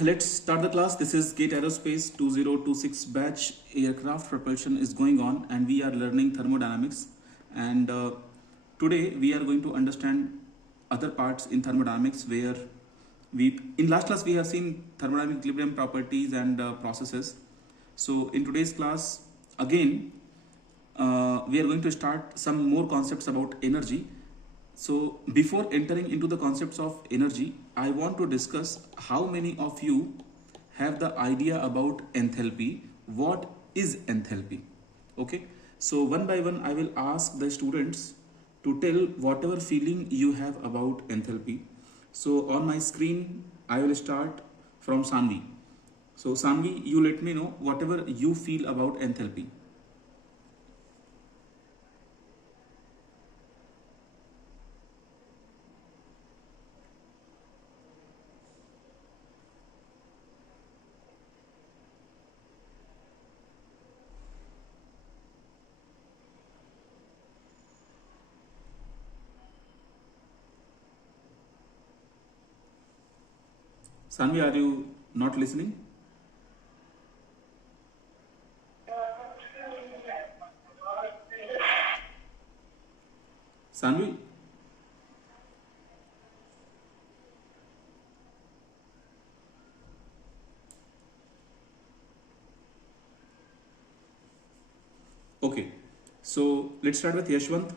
Let's start the class. This is Gate Aerospace 2026 batch. Aircraft propulsion is going on and we are learning thermodynamics. And today we are going to understand other parts in thermodynamics where in last class we have seen thermodynamic equilibrium properties and processes. So in today's class again we are going to start some more concepts about energy. So before entering into the concepts of energy, I want to discuss how many of you have the idea about enthalpy. What is enthalpy? Okay. So one by one, I will ask the students to tell whatever feeling you have about enthalpy. So on my screen, I will start from Sanvi. So Sanvi, you let me know whatever you feel about enthalpy. Sanvi, are you not listening? Sanvi? Okay. So let's start with Yashwant.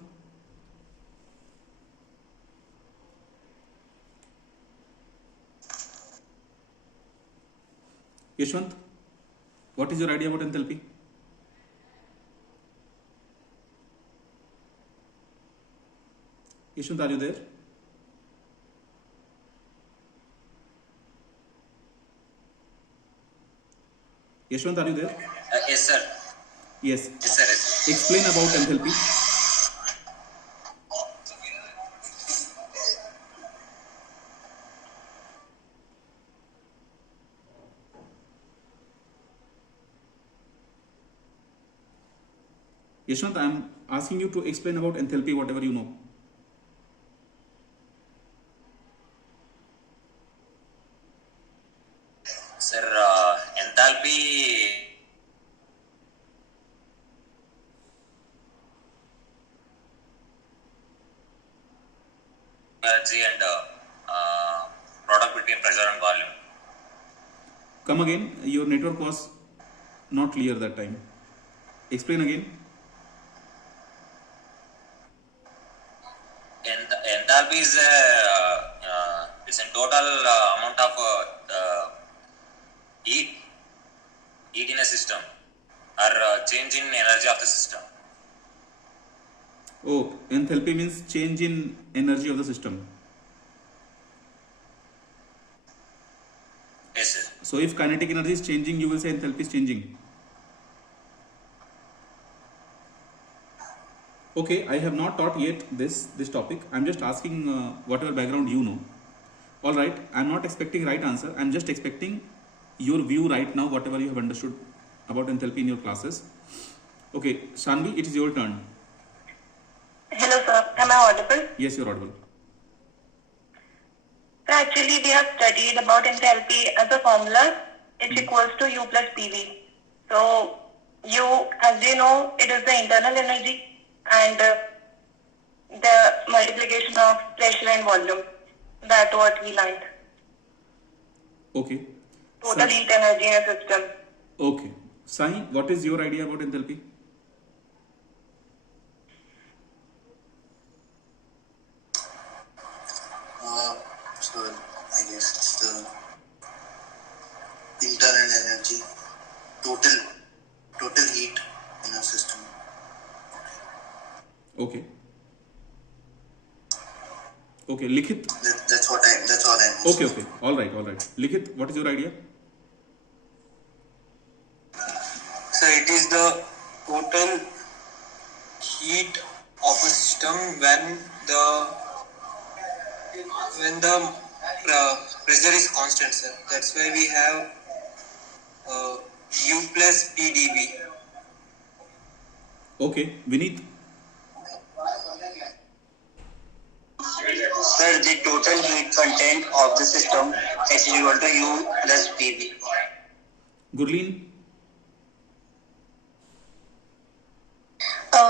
Yashwant, what is your idea about enthalpy? Yashwant, are you there? Yashwant, are you there? Yes, sir. Yes. Yes, sir. Yes. Explain about enthalpy. Yashwant, I am asking you to explain about enthalpy, whatever you know. Sir, enthalpy energy and product between pressure and volume. Come again, your network was not clear that time. Explain again. Enthalpy is it's a total amount of heat in a system or change in energy of the system. Oh, enthalpy means change in energy of the system. Yes, sir. So if kinetic energy is changing, you will say enthalpy is changing. Okay, I have not taught yet this topic. I'm just asking whatever background you know. All right, I'm not expecting right answer. I'm just expecting your view right now, whatever you have understood about enthalpy in your classes. Okay, Shanvi, it is your turn. Hello, sir. Am I audible? Yes, you're audible. So actually, we have studied about enthalpy as a formula. It's equals to U plus PV. So U, as you know, it is the internal energy and the multiplication of pressure and volume. That's what we learned. Okay. Total heat energy in a system. Okay. Sai, what is your idea about enthalpy? So I guess it's the internal energy, total heat in a system. Okay. Okay, Likhit. That's all I know. Okay. All right. Likhit, what is your idea? So it is the total heat of a system when the pressure is constant, sir. That's why we have U plus PdV. Okay, Vineet. Sir, the total heat content of the system is equal to U plus PV. Gurleen?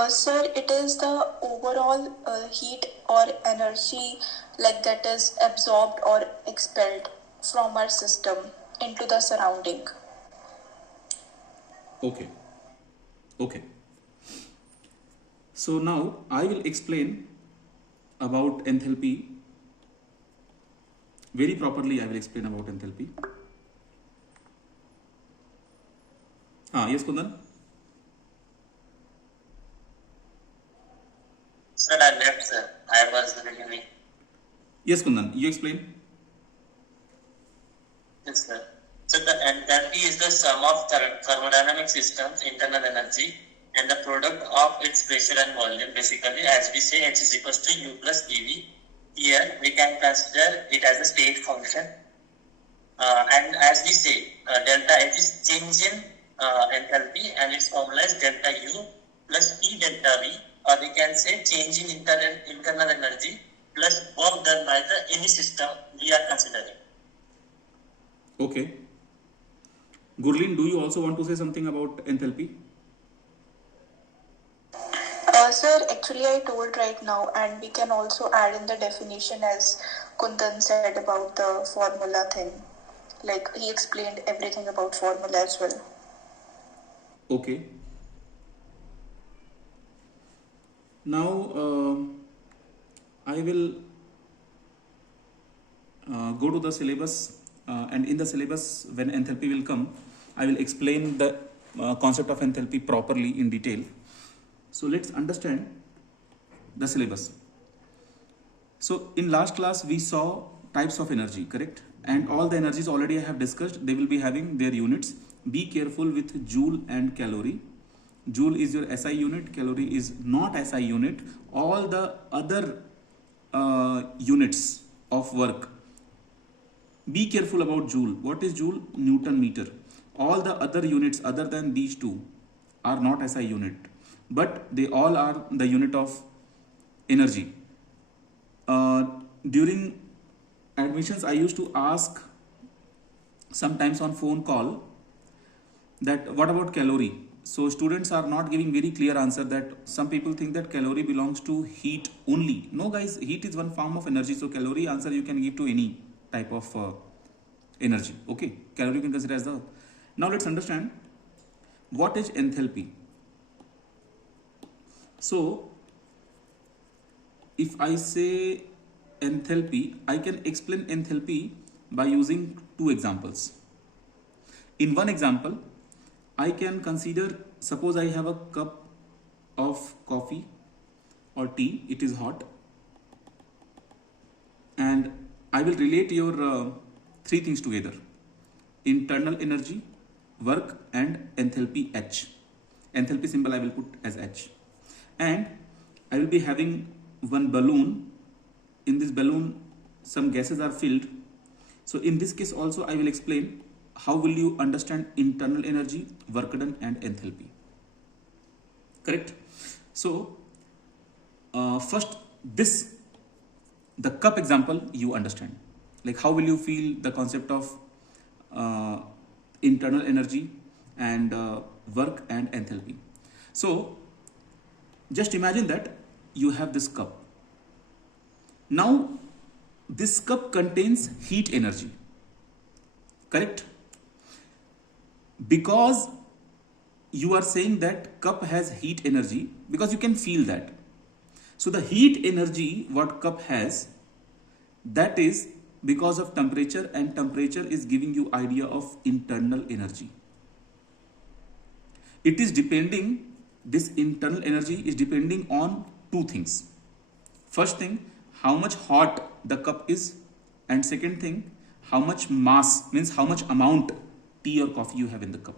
Sir, it is the overall heat or energy like that is absorbed or expelled from our system into the surrounding. Okay. Okay. So now I will explain about enthalpy. Very properly I will explain about enthalpy. Yes, Kundan? Sir, I left, sir. I was reviewing. Yes, Kundan, you explain. Yes, sir. So the enthalpy is the sum of thermodynamic systems, internal energy, and the product of its pressure and volume. Basically, as we say, H is equals to U plus PV. Here, we can consider it as a state function. And as we say, delta H is change in enthalpy, and its formula is delta U plus P delta V, or we can say change in internal energy plus work done by any system we are considering. Okay. Gurleen, do you also want to say something about enthalpy? Sir, actually I told right now, and we can also add in the definition as Kundan said about the formula thing. Like he explained everything about formula as well. Okay. Now I will go to the syllabus, and in the syllabus when enthalpy will come, I will explain the concept of enthalpy properly in detail. So let's understand the syllabus. So in last class we saw types of energy, correct? And all the energies already I have discussed, they will be having their units. Be careful with joule and calorie. Joule is your SI unit, calorie is not SI unit. All the other units of work, be careful about joule. What is joule? Newton meter. All the other units other than these two are not SI unit, but they all are the unit of energy. During admissions, I used to ask sometimes on phone call that what about calorie? So students are not giving very clear answer. That some people think that calorie belongs to heat only. No guys, heat is one form of energy. So calorie answer you can give to any type of energy. Okay, calorie you can consider as the. Now let's understand what is enthalpy. So if I say enthalpy, I can explain enthalpy by using two examples. In one example, I can consider, suppose I have a cup of coffee or tea, it is hot, and I will relate your three things together: internal energy, work, and enthalpy H. Enthalpy symbol I will put as H. And I will be having one balloon. In this balloon, some gases are filled. So in this case also I will explain how will you understand internal energy, work done, and enthalpy. Correct? So first the cup example you understand. Like how will you feel the concept of internal energy and work and enthalpy. So just imagine that you have this cup. Now this cup contains heat energy, correct? Because you are saying that cup has heat energy, because you can feel that. So the heat energy what cup has, that is because of temperature, and temperature is giving you idea of internal energy. It is depending, this internal energy is depending on two things. First thing, how much hot the cup is, and second thing, how much mass, means how much amount tea or coffee you have in the cup.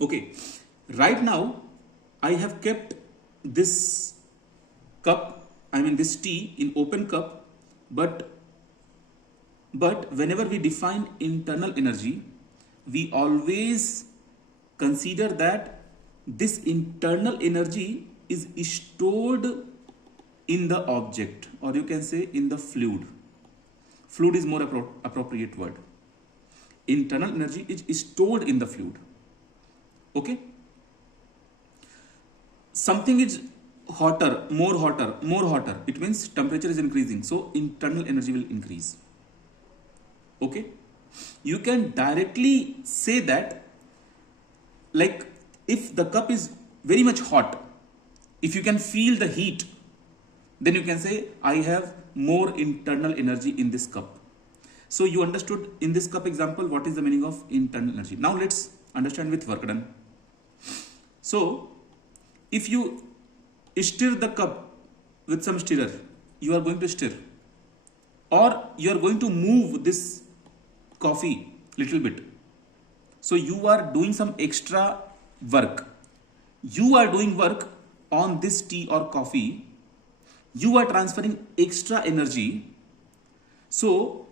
Okay, right now I have kept this cup, this tea in open cup, but whenever we define internal energy, we always consider that this internal energy is stored in the object, or you can say in the fluid. Fluid is more appropriate word. Internal energy is stored in the fluid. Okay? Something is hotter, more hotter. It means temperature is increasing. So internal energy will increase. Okay? You can directly say that, like if the cup is very much hot, if you can feel the heat, then you can say I have more internal energy in this cup. So you understood in this cup example what is the meaning of internal energy. Now let's understand with work done. So if you stir the cup with some stirrer, you are going to stir, or you are going to move this coffee little bit. So you are doing some extra work. You are doing work on this tea or coffee. You are transferring extra energy. So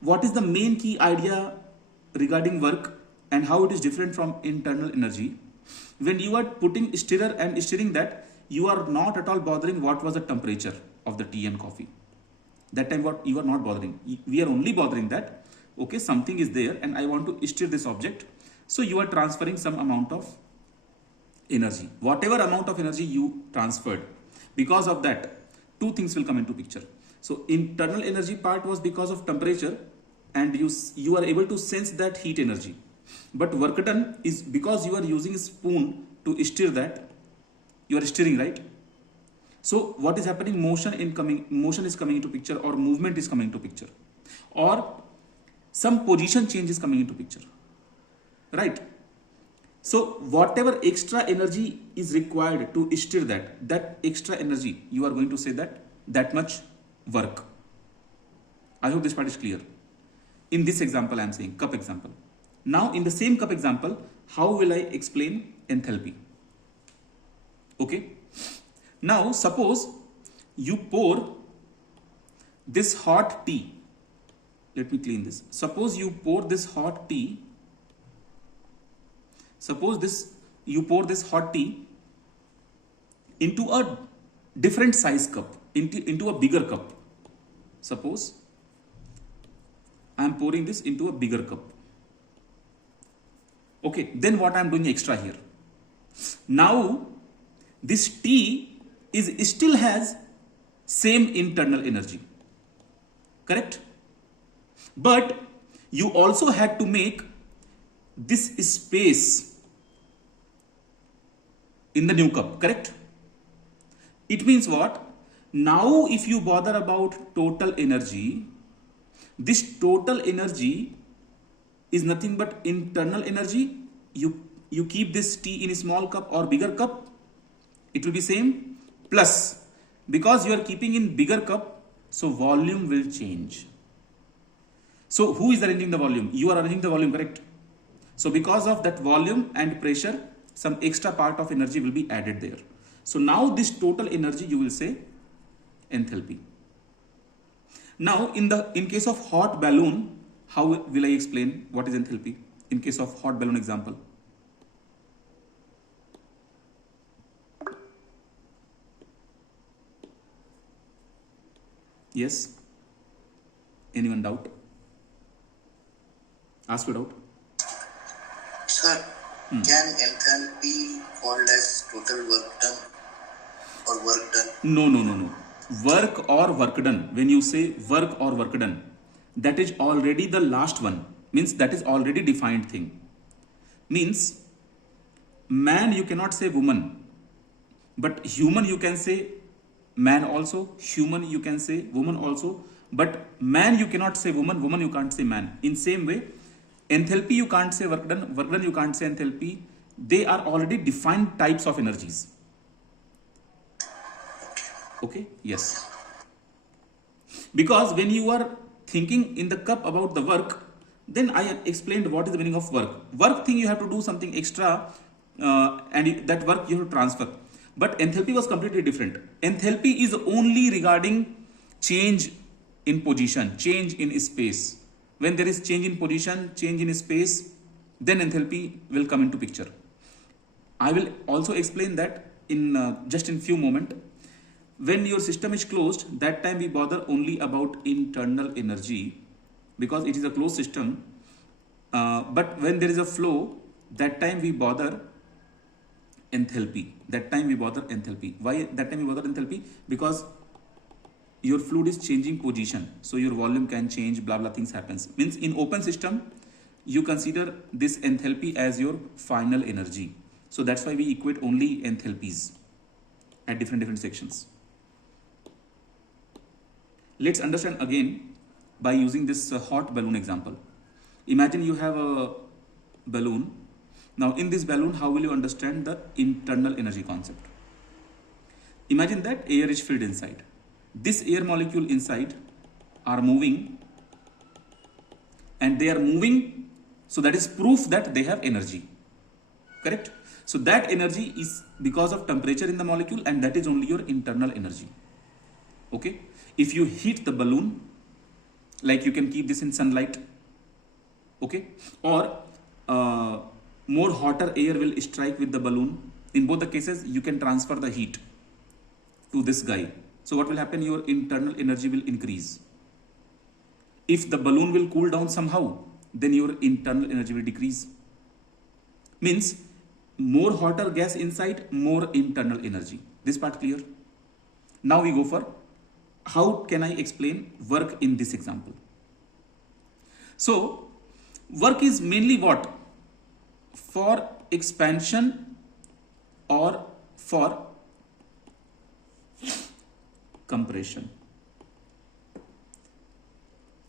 what is the main key idea regarding work and how it is different from internal energy? When you are putting stirrer and stirring that, you are not at all bothering what was the temperature of the tea and coffee. That time what you are not bothering. We are only bothering that, okay, something is there and I want to stir this object. So you are transferring some amount of energy. Whatever amount of energy you transferred, because of that, two things will come into picture. So internal energy part was because of temperature, and you are able to sense that heat energy. But work done is because you are using a spoon to stir that. You are stirring, right? So what is happening? Motion is coming into picture, or movement is coming into picture, or some position change is coming into picture, right? So whatever extra energy is required to stir that extra energy, you are going to say that much work. I hope this part is clear. In this example, I am saying cup example. Now in the same cup example, how will I explain enthalpy? Okay. Now suppose you pour this hot tea. Let me clean this. Suppose you pour this hot tea. Suppose you pour this hot tea into a different size cup, into a bigger cup. Suppose I am pouring this into a bigger cup. Okay, then what I am doing extra here? Now this tea still has same internal energy, correct? But you also had to make this space in the new cup, correct? It means what? Now if you bother about total energy, this total energy is nothing but internal energy. You keep this tea in a small cup or bigger cup, it will be same, plus because you are keeping in bigger cup, so volume will change. So who is arranging the volume? You are arranging the volume, correct? So because of that volume and pressure, some extra part of energy will be added there. So now this total energy you will say enthalpy. Now in case of hot balloon, how will I explain what is enthalpy in case of hot balloon example? Yes? Anyone doubt? Ask your doubt. Sir, can enthalpy called as total work done or work done? No. Work or work done. When you say work or work done, that is already the last one. Means that is already defined thing. Means man you cannot say woman, but human you can say man also, human you can say woman also, but man you cannot say woman, woman you can't say man. In same way, enthalpy you can't say work done you can't say enthalpy. They are already defined types of energies. Okay, yes. Because when you are thinking in the cup about the work, then I explained what is the meaning of work. Work thing you have to do something extra and that work you have to transfer. But enthalpy was completely different. Enthalpy is only regarding change in position, change in space. When there is change in position, change in space, then enthalpy will come into picture. I will also explain that in just in few moments. when your system is closed, that time we bother only about internal energy because it is a closed system. But when there is a flow, that time we bother enthalpy. That time we bother enthalpy. Why that time we bother enthalpy? Because your fluid is changing position, so your volume can change, blah blah things happens. Means in open system, you consider this enthalpy as your final energy. So that's why we equate only enthalpies at different sections. Let's understand again by using this hot balloon example. Imagine you have a balloon. Now in this balloon, how will you understand the internal energy concept? Imagine that air is filled inside. This air molecule inside are moving, and they are moving, so that is proof that they have energy. Correct? So that energy is because of temperature in the molecule, and that is only your internal energy. Okay? If you heat the balloon, like you can keep this in sunlight, okay, or more hotter air will strike with the balloon. In both the cases, you can transfer the heat to this guy. So what will happen? Your internal energy will increase. If the balloon will cool down somehow, then your internal energy will decrease. Means more hotter gas inside, more internal energy. This part clear? Now we go for how can I explain work in this example. So work is mainly what? For expansion or for compression.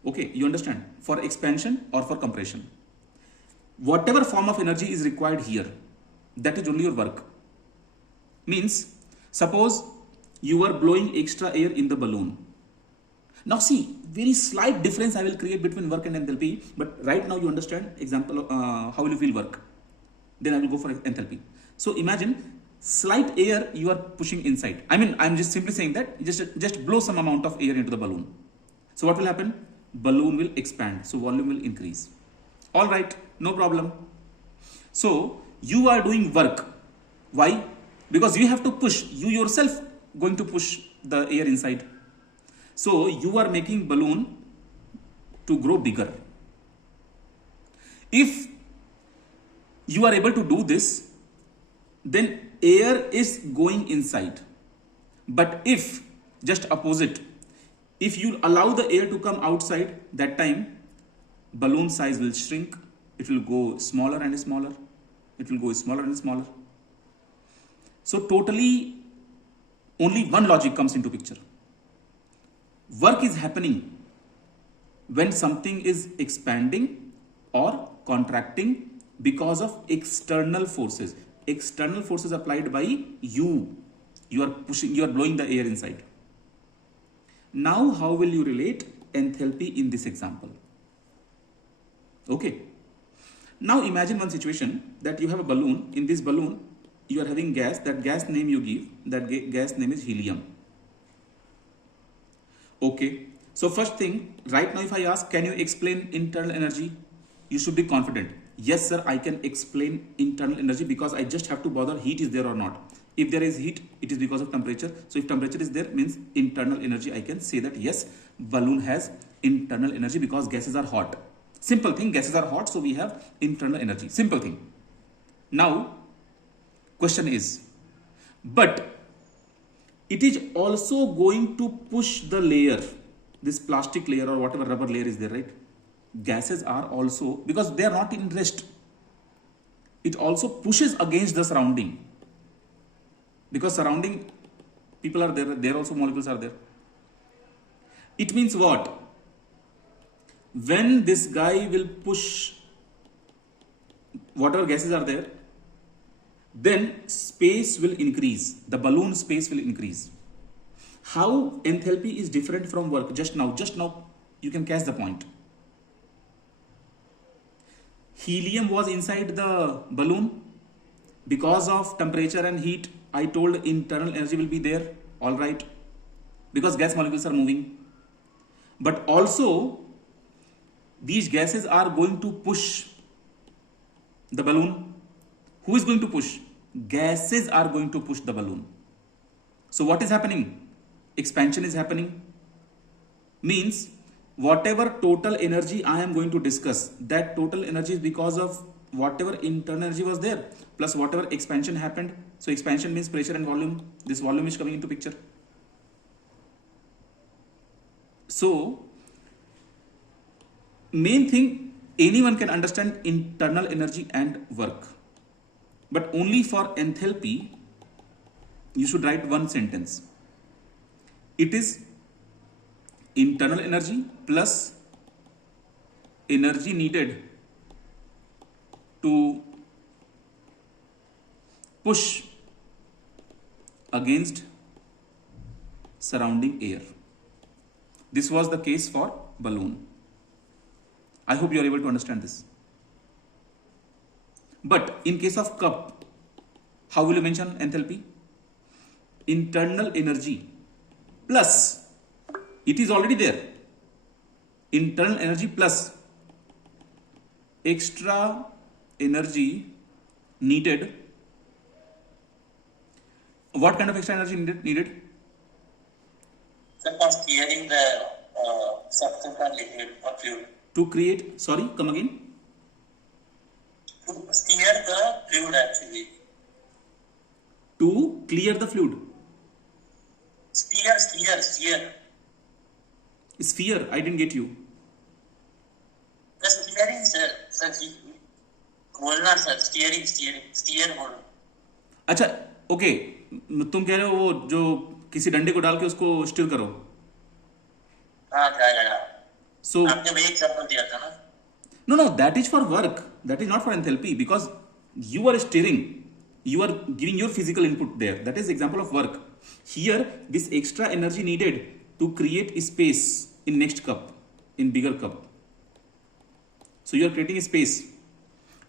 Okay, you understand? For expansion or for compression. Whatever form of energy is required here, that is only your work. Means, suppose you are blowing extra air in the balloon. Now see, very slight difference I will create between work and enthalpy, but right now you understand example how will you feel work. Then I will go for enthalpy. So imagine slight air you are pushing inside. I mean, I'm just simply saying that just blow some amount of air into the balloon. So what will happen? Balloon will expand, so volume will increase. All right, no problem. So you are doing work. Why? Because you have to push. You yourself going to push the air inside. So you are making balloon to grow bigger. If you are able to do this, then air is going inside. But if, just opposite, if you allow the air to come outside, that time balloon size will shrink. It will go smaller and smaller. It will go smaller and smaller. So totally only one logic comes into picture. Work is happening when something is expanding or contracting because of external forces. External forces applied by you. You are pushing, you are blowing the air inside. Now how will you relate enthalpy in this example? Okay. Now imagine one situation that you have a balloon. In this balloon, you are having gas. That gas name you give, that gas name is helium. Okay. So first thing, right now if I ask, can you explain internal energy? You should be confident. Yes sir, I can explain internal energy because I just have to bother heat is there or not. If there is heat, it is because of temperature. So if temperature is there, means internal energy, I can say that yes, balloon has internal energy because gases are hot. Simple thing, gases are hot, so we have internal energy. Simple thing. Now, question is, but it is also going to push the layer, this plastic layer or whatever rubber layer is there, right? Gases are also, because they are not in rest, it also pushes against the surrounding. Because surrounding people are there also molecules are there. It means what? When this guy will push whatever gases are there, then space will increase. The balloon space will increase. How enthalpy is different from work? Just now you can catch the point. Helium was inside the balloon. Because of temperature and heat, I told internal energy will be there. All right. Because gas molecules are moving. But also, these gases are going to push the balloon. Who is going to push? Gases are going to push the balloon. So what is happening? expansion is happening. Means whatever total energy I am going to discuss, that total energy is because of whatever internal energy was there plus whatever expansion happened. So expansion means pressure and volume. This volume is coming into picture. So main thing, anyone can understand internal energy and work, but only for enthalpy you should write one sentence. It is internal energy plus energy needed to push against surrounding air. This was the case for balloon. I hope you are able to understand this. But in case of cup, how will you mention enthalpy? Internal energy plus, it is already there, internal energy plus extra energy needed. What kind of extra energy needed? So for steering the substance or liquid or fluid. To create, sorry, come again. To steer the fluid actually. To clear the fluid. Steer. Sphere, I didn't get you. The steering, sir. बोलना sir, steer बोलो. अच्छा, okay, तुम कह रहे हो वो जो किसी डंडे को डाल के उसको स्टीर करो. हाँ, जाएगा. So आपने वही एग्जांपल दिया था ना. No, that is for work. That is not for enthalpy, because you are steering. You are giving your physical input there. That is example of work. Here, this extra energy needed to create space in next cup, in bigger cup. So you are creating a space.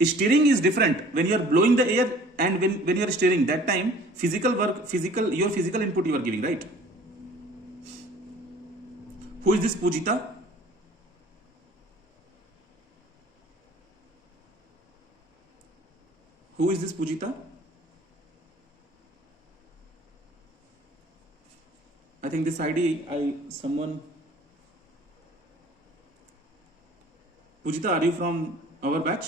Steering is different. When you are blowing the air and when you are steering, that time physical work, your physical input you are giving, right? Who is this Pujita? Who is this Pujita? I think this ID, someone. Pujita, are you from our batch?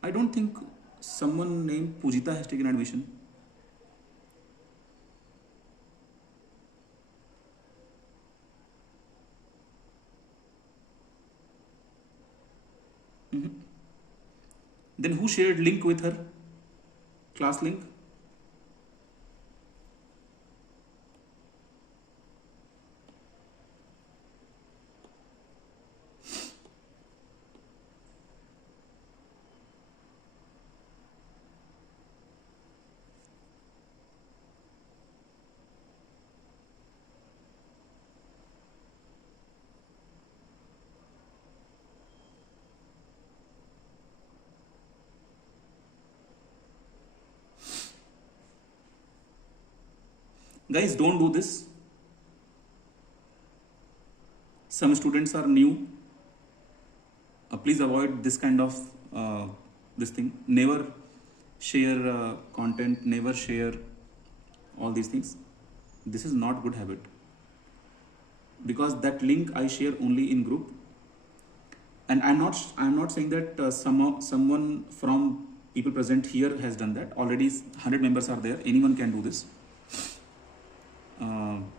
I don't think someone named Pujita has taken admission. Then who shared link with her? Class link? Guys, don't do this. Some students are new. Please avoid this kind of this thing. Never share content. Never share all these things. This is not good habit. Because that link I share only in group. And I'm not saying that someone from people present here has done that. Already 100 members are there. Anyone can do this.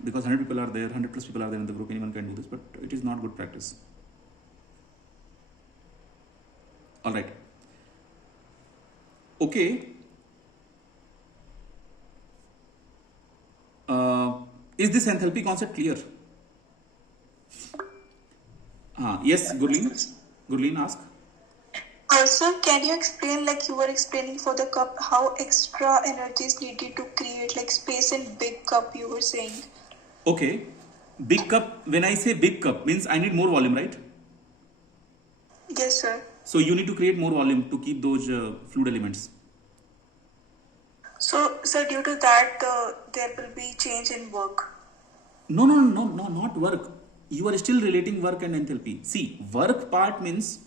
Because 100 people are there, 100 plus people are there in the group, anyone can do this, but it is not good practice. Alright. Okay. Is this enthalpy concept clear? Yes, Gurleen ask. Also, can you explain, like you were explaining for the cup, how extra energy is needed to create like space in big cup, you were saying? Okay. Big cup, when I say big cup, means I need more volume, right? Yes, sir. So you need to create more volume to keep those fluid elements. So, sir, due to that, there will be change in work. No, not work. You are still relating work and enthalpy. See, work part means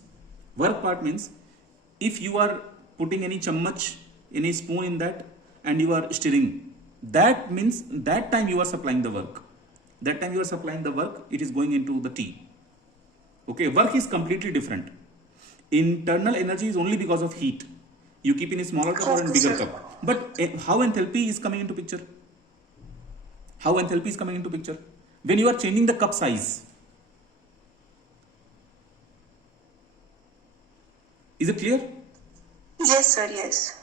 if you are putting any chammach, any spoon in that and you are stirring, that means that time you are supplying the work. That time you are supplying the work, it is going into the tea. Okay, work is completely different. Internal energy is only because of heat. You keep in a smaller cup or in bigger cup. But how enthalpy is coming into picture? How enthalpy is coming into picture? When you are changing the cup size. Is it clear? Yes, sir, yes.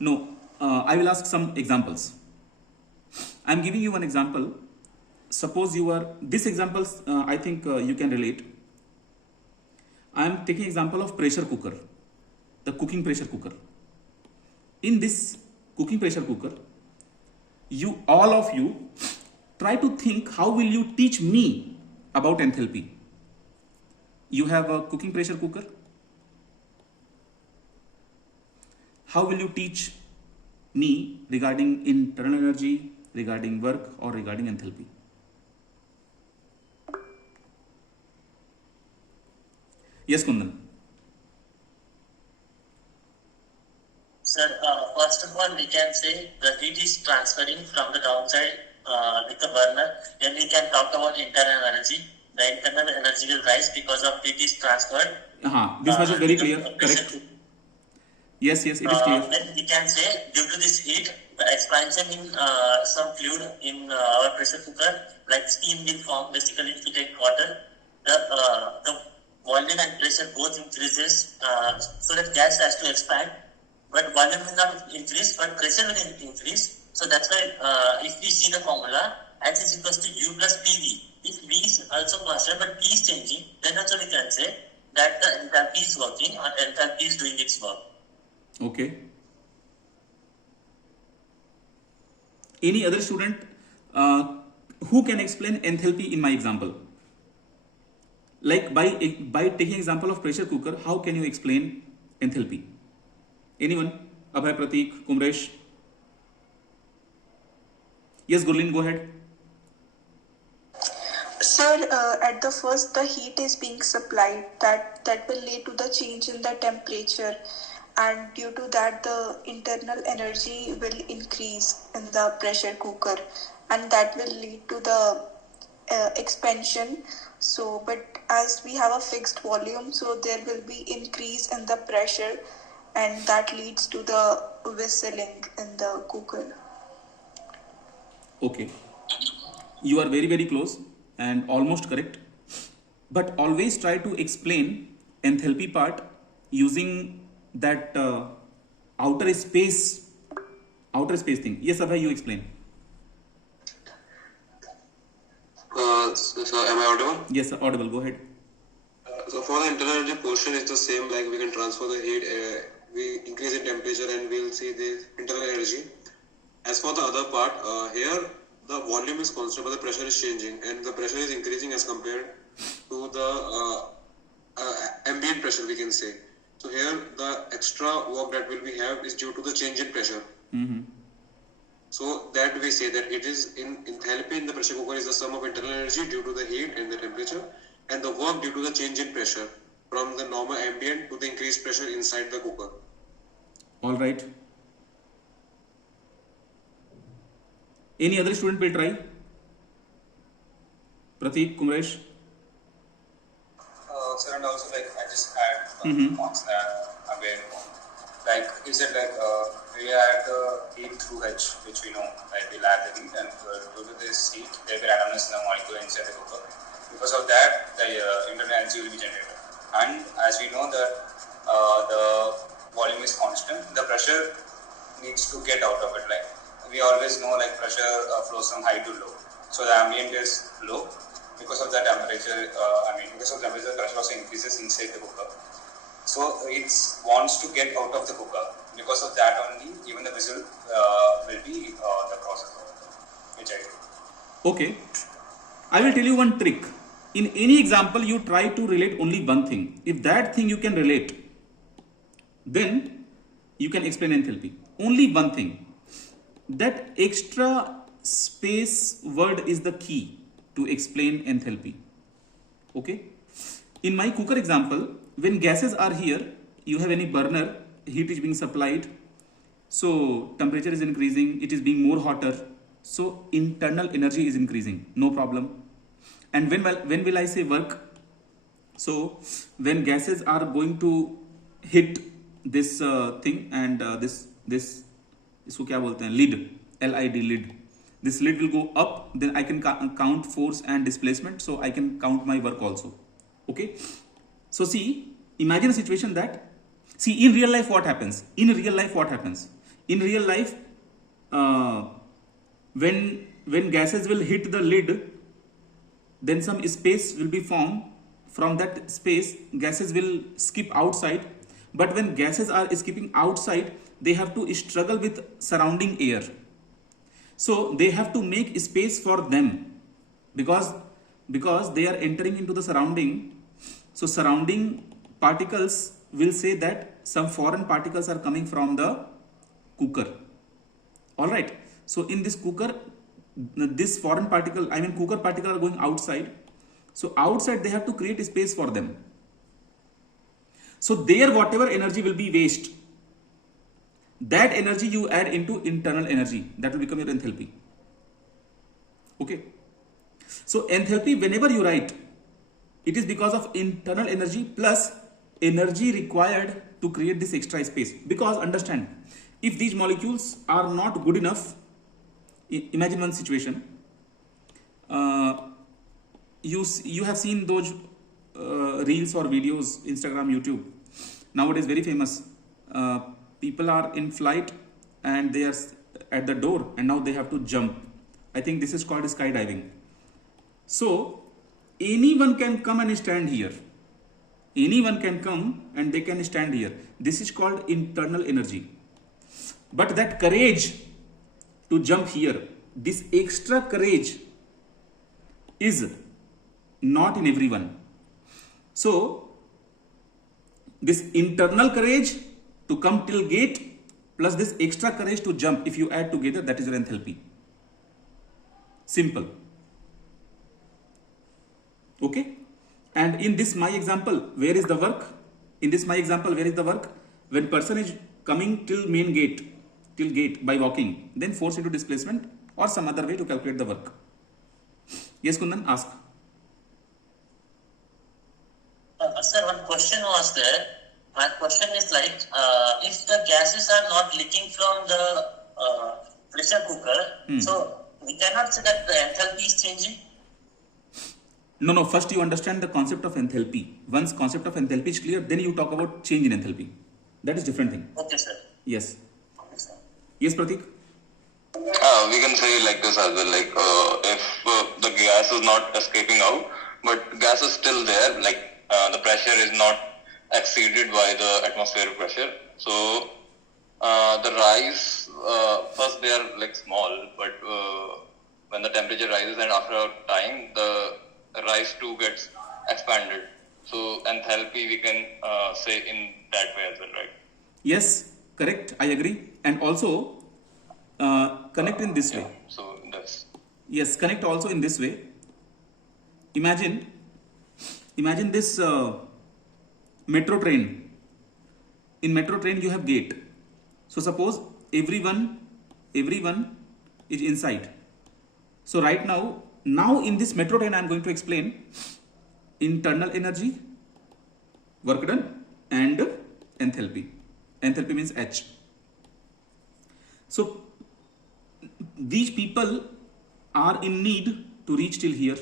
No, I will ask some examples. I am giving you one example. Suppose you are, this examples I think you can relate. I am taking example of pressure cooker, the cooking pressure cooker. In this cooking pressure cooker, you, all of you, try to think how will you teach me about enthalpy. You have a cooking pressure cooker. How will you teach me regarding internal energy, regarding work or regarding enthalpy? Yes, Kundan. Sir, first of all, we can say the heat is transferring from the downside with the burner. Then we can talk about internal energy. The internal energy will rise because of heat is transferred. This much is very clear. Correct. Yes, it is clear. Then we can say due to this heat, the expansion in some fluid in our pressure cooker, like steam will form. Basically, if you take water, the volume and pressure both increases, so that gas has to expand. But volume will not increase, but pressure will increase. So that's why if we see the formula, H is equals to U plus PV. If V is also constant, but P is changing, then also we can say that the enthalpy is working or enthalpy is doing its work. Okay. Any other student who can explain enthalpy in my example? Like by taking example of pressure cooker, how can you explain enthalpy? Anyone? Abhay, Pratik, Kumresh? Yes, Gurleen, go ahead. Sir, at the first, the heat is being supplied. That will lead to the change in the temperature, and due to that, the internal energy will increase in the pressure cooker, and that will lead to the expansion. So, but as we have a fixed volume, so there will be increase in the pressure, and that leads to the whistling in the cooker. Okay. You are very, very close and almost correct. But always try to explain enthalpy part using that outer space thing. Yes, Abhay, you explain. So am I audible? Yes, audible. Go ahead. So for the internal energy portion, it's the same. Like we can transfer the heat, we increase in temperature, and we'll see the internal energy. As for the other part, here the volume is constant, but the pressure is changing, and the pressure is increasing as compared to the ambient pressure, we can say. So here the extra work that will we have is due to the change in pressure. Mm-hmm. So that we say that it is in enthalpy in the pressure cooker is the sum of internal energy due to the heat and the temperature, and the work due to the change in pressure from the normal ambient to the increased pressure inside the cooker. All right. Any other student will try? Pratik, Kumresh? Sir, and also like I just had remarks that aware. Like you said, like we add the heat through H, which we know, like we'll add the heat, and due to this heat, there will be randomness in the molecule inside the cooker. Because of that, the internal energy will be generated. And as we know that the volume is constant, the pressure needs to get out of it. Like we always know, like pressure flows from high to low. So the ambient is low. Because of that temperature, because of temperature, pressure also increases inside the cooker. So it wants to get out of the cooker. Because of that only, even the whistle will be the process which I do. Okay. I will tell you one trick. In any example, you try to relate only one thing. If that thing you can relate, then you can explain enthalpy. Only one thing. That extra space word is the key to explain enthalpy. Okay. In my cooker example, when gases are here, you have any burner, heat is being supplied, so temperature is increasing, it is being more hotter, so internal energy is increasing, no problem. And when will I say work? So when gases are going to hit this thing, and this इसको क्या बोलते हैं, lid, LID, lid. This lid will go up, then I can count force and displacement, so I can count my work also. Okay, so see, imagine a situation that, see, in real life what happens? In real life, when gases will hit the lid, then some space will be formed. From that space, gases will skip outside. But when gases are skipping outside, they have to struggle with surrounding air. So they have to make space for them, because they are entering into the surrounding. So surrounding particles will say that some foreign particles are coming from the cooker. All right. So in this cooker, this foreign particle, cooker particle are going outside. So outside they have to create space for them. So there whatever energy will be waste, that energy you add into internal energy, that will become your enthalpy. Okay. So enthalpy, whenever you write, it is because of internal energy plus energy required to create this extra space. Because understand, if these molecules are not good enough, imagine one situation. You have seen those reels or videos, Instagram, YouTube. Nowadays very famous. People are in flight and they are at the door, and now they have to jump. I think this is called skydiving. So anyone can come and stand here. Anyone can come and they can stand here. This is called internal energy. But that courage to jump here, this extra courage is not in everyone. So this internal courage to come till gate plus this extra courage to jump, if you add together, that is your enthalpy. Simple. Okay. And in this my example, where is the work? In this my example, where is the work? When person is coming till main gate, till gate by walking, then force into displacement or some other way to calculate the work. Yes, Kundan, ask. Sir, one question was there. My question is like, if the gases are not leaking from the pressure cooker, so we cannot say that the enthalpy is changing? No. First you understand the concept of enthalpy. Once concept of enthalpy is clear, then you talk about change in enthalpy. That is different thing. Okay, sir. Yes. Okay, sir. Yes, Pratik? We can say like this as well, like if the gas is not escaping out, but gas is still there, like the pressure is not exceeded by the atmospheric pressure. So the rise, first they are like small, but when the temperature rises and after a time, the rise too gets expanded. So enthalpy we can say in that way as well, right? Yes, correct. I agree. And also connect in this way. So that's... Yes, connect also in this way. Imagine this metro train. In metro train you have gate. So suppose everyone is inside. So right now in this metro train I am going to explain internal energy, work done, and enthalpy. Enthalpy means H. So these people are in need to reach till here.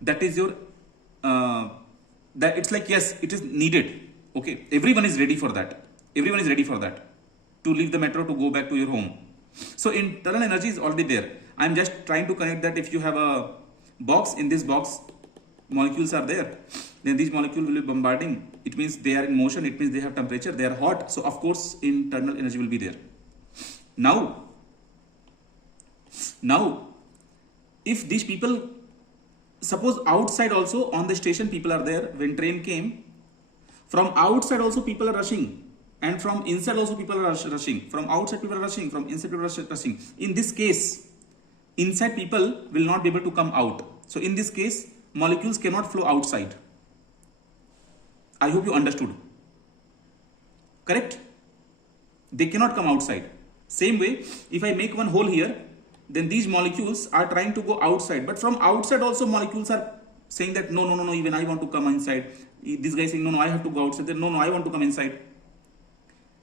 That is your that it's like, yes, it is needed. Okay, everyone is ready for that. Everyone is ready for that to leave the metro to go back to your home. So internal energy is already there. I am just trying to connect that. If you have a box, in this box molecules are there, then these molecules will be bombarding. It means they are in motion. It means they have temperature. They are hot. So of course internal energy will be there. Now if these people, suppose outside also on the station people are there, when train came, from outside also people are rushing, and from inside also people are rushing. From outside people are rushing, from inside people are rushing. In this case, inside people will not be able to come out. So in this case, molecules cannot flow outside. I hope you understood. correct? They cannot come outside. Same way, if I make one hole here, then these molecules are trying to go outside, but from outside also molecules are saying that no, even I want to come inside. This guy is saying no, I have to go outside. Then no, I want to come inside.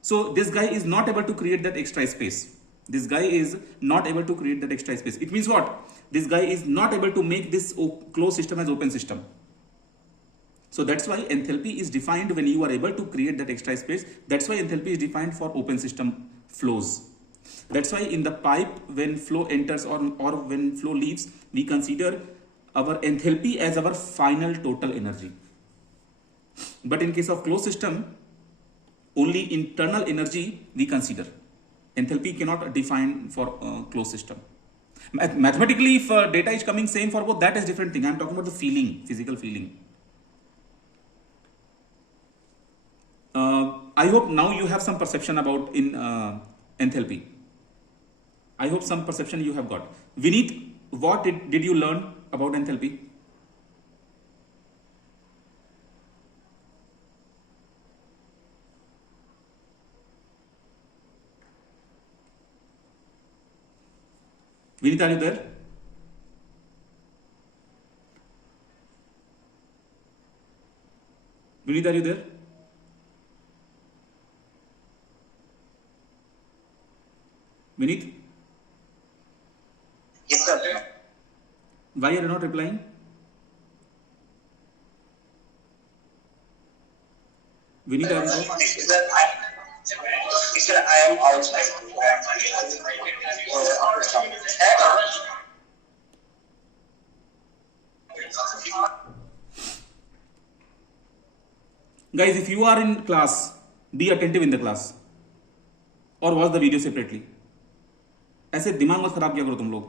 So this guy is not able to create that extra space. This guy is not able to create that extra space. It means what? This guy is not able to make this closed system as open system. So that's why enthalpy is defined when you are able to create that extra space. That's why enthalpy is defined for open system flows. That's why in the pipe, when flow enters or when flow leaves, we consider our enthalpy as our final total energy. But in case of closed system, only internal energy we consider. Enthalpy cannot define for closed system. Mathematically, if data is coming same for both, that is different thing. I am talking about the feeling, physical feeling. I hope now you have some perception about in enthalpy. I hope some perception you have got. Vineet, what did you learn about enthalpy? Vineet, are you there? Vineet, are you there? Vineet? Yes, sir. Why are you not replying? Vineet, are you there? Sir, I am outside. Guys, if you are in class, be attentive in the class or watch the video separately. ऐसे दिमाग मत खराब किया करो तुम लोग.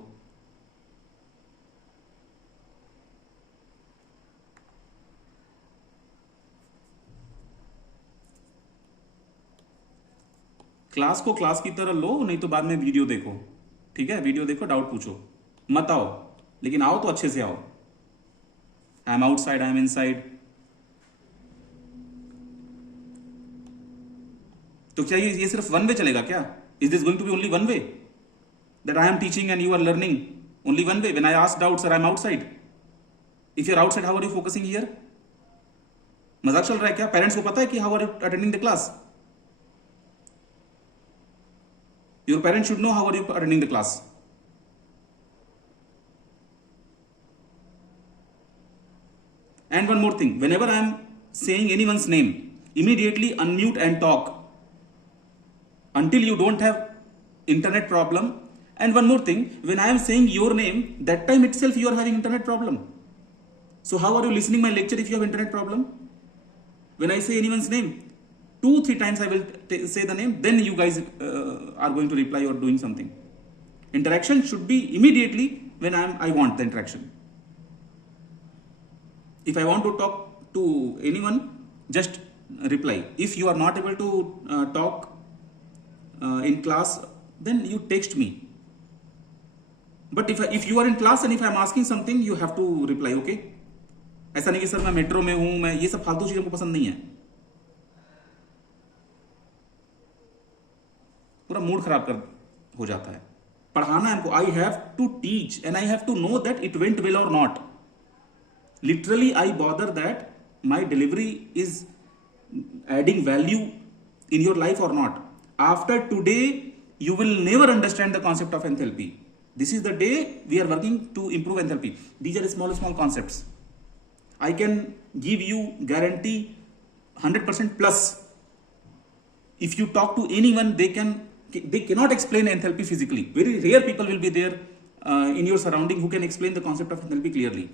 Class को class की तरह लो, नहीं तो बाद में वीडियो देखो. ठीक है, वीडियो देखो, डाउट पूछो, मत आओ, लेकिन आओ तो अच्छे से आओ. I am outside, I am inside. तो क्या ये सिर्फ वन वे चलेगा क्या? Is this going to be only one way that I am teaching and you are learning only one way? When I ask doubts, sir, I am outside. If you are outside, how are you focusing here? मजाक चल रहा है क्या? Parents को पता है कि how are you attending the class? Your parents should know how are you attending the class. And one more thing, whenever I am saying anyone's name, immediately unmute and talk until you don't have internet problem. And one more thing, when I am saying your name, that time itself you are having internet problem. So how are you listening my lecture if you have internet problem? When I say anyone's name, 2-3 times I will say the name, then you guys are going to reply or doing something. Interaction should be immediately when I want the interaction. If I want to talk to anyone, just reply. If you are not able to talk in class, then you text me. But if you are in class and if I am asking something, you have to reply, okay? ऐसा नहीं कि sir मैं metro में हूं, मैं ये सब फालतू चीजों को पसंद नहीं है. पूरा मूड खराब कर हो जाता है. पढ़ाना हमको, I have to teach and I have to know that it went well or not. Literally, I bother that my delivery is adding value in your life or not. After today, you will never understand the concept of enthalpy. This is the day we are working to improve enthalpy. These are small concepts. I can give you guarantee 100% plus. If you talk to anyone, they cannot explain enthalpy physically. Very rare people will be there in your surrounding who can explain the concept of enthalpy clearly.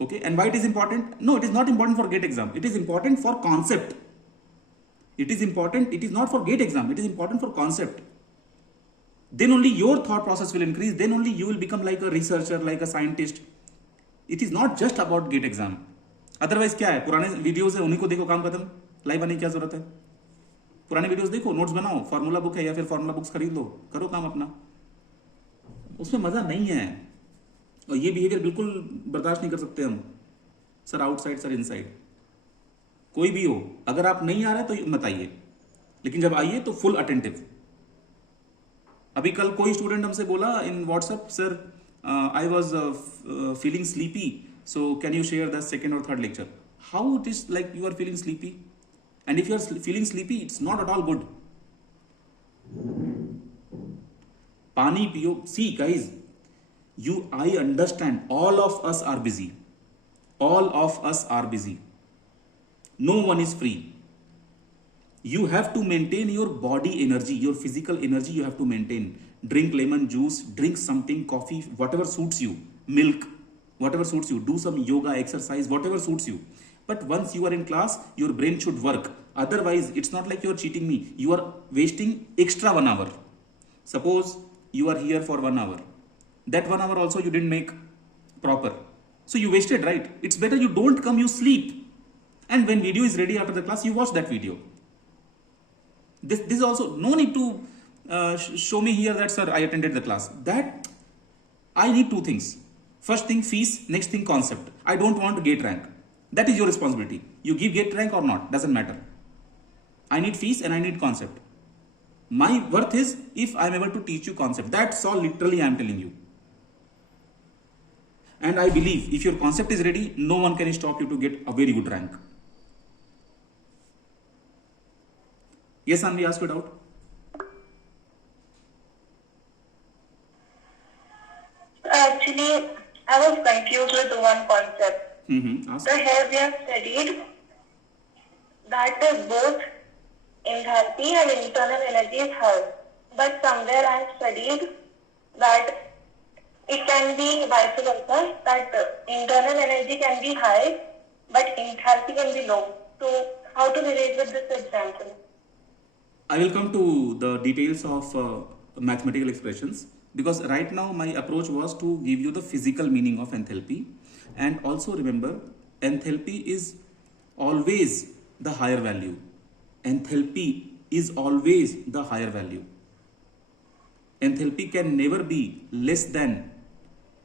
Okay, and why it is important? No, it is not important for GATE exam. It is important for concept. It is important. It is not for GATE exam. It is important for concept. Then only your thought process will increase. Then only you will become like a researcher, like a scientist. It is not just about GATE exam. Otherwise क्या है? पुराने videos है, उन्हीं को देखो, काम खत्म. Live आने की क्या जरूरत है? पुराने वीडियोस देखो, नोट्स बनाओ, फार्मूला बुक है या फिर फार्मूला बुक्स खरीद लो, करो काम अपना. उसमें मजा नहीं है. और ये बिहेवियर बिल्कुल बर्दाश्त नहीं कर सकते हम. Sir outside, sir inside. कोई भी हो, अगर आप नहीं आ रहे तो मत आइए, लेकिन जब आइए तो फुल अटेंटिव। अभी कल कोई स्टूडेंट हमसे बोला in WhatsApp, sir I was feeling sleepy, so can you share the second और third lecture. How it is like you are feeling sleepy, and if you are feeling sleepy it's not at all good. पानी पियो। See guys, I understand all of us are busy. All of us are busy. No one is free. You have to maintain your body energy, your physical energy you have to maintain. Drink lemon juice, drink something, coffee, whatever suits you, milk, whatever suits you. Do some yoga, exercise, whatever suits you. But once you are in class, your brain should work. Otherwise, it's not like you are cheating me. You are wasting extra 1 hour. Suppose you are here for 1 hour. That 1 hour also you didn't make proper. So you wasted, right? It's better you don't come, you sleep. And when video is ready after the class, you watch that video. This is also, no need to show me here that, sir, I attended the class. That, I need 2 things. First thing, fees. Next thing, concept. I don't want gate rank. That is your responsibility. You give gate rank or not, doesn't matter. I need fees and I need concept. My worth is if I am able to teach you concept. That's all literally I am telling you. And I believe if your concept is ready, no one can stop you to get a very good rank. Yes, Anvi, ask your doubt. Actually, I was confused with one concept. Ask. So here we have studied that both enthalpy and internal energy is high. But somewhere I have studied that it can be vice versa, that internal energy can be high, but enthalpy can be low. So how to relate with this example? I will come to the details of mathematical expressions, because right now my approach was to give you the physical meaning of enthalpy. And also remember, enthalpy is always the higher value. Enthalpy is always the higher value. Enthalpy can never be less than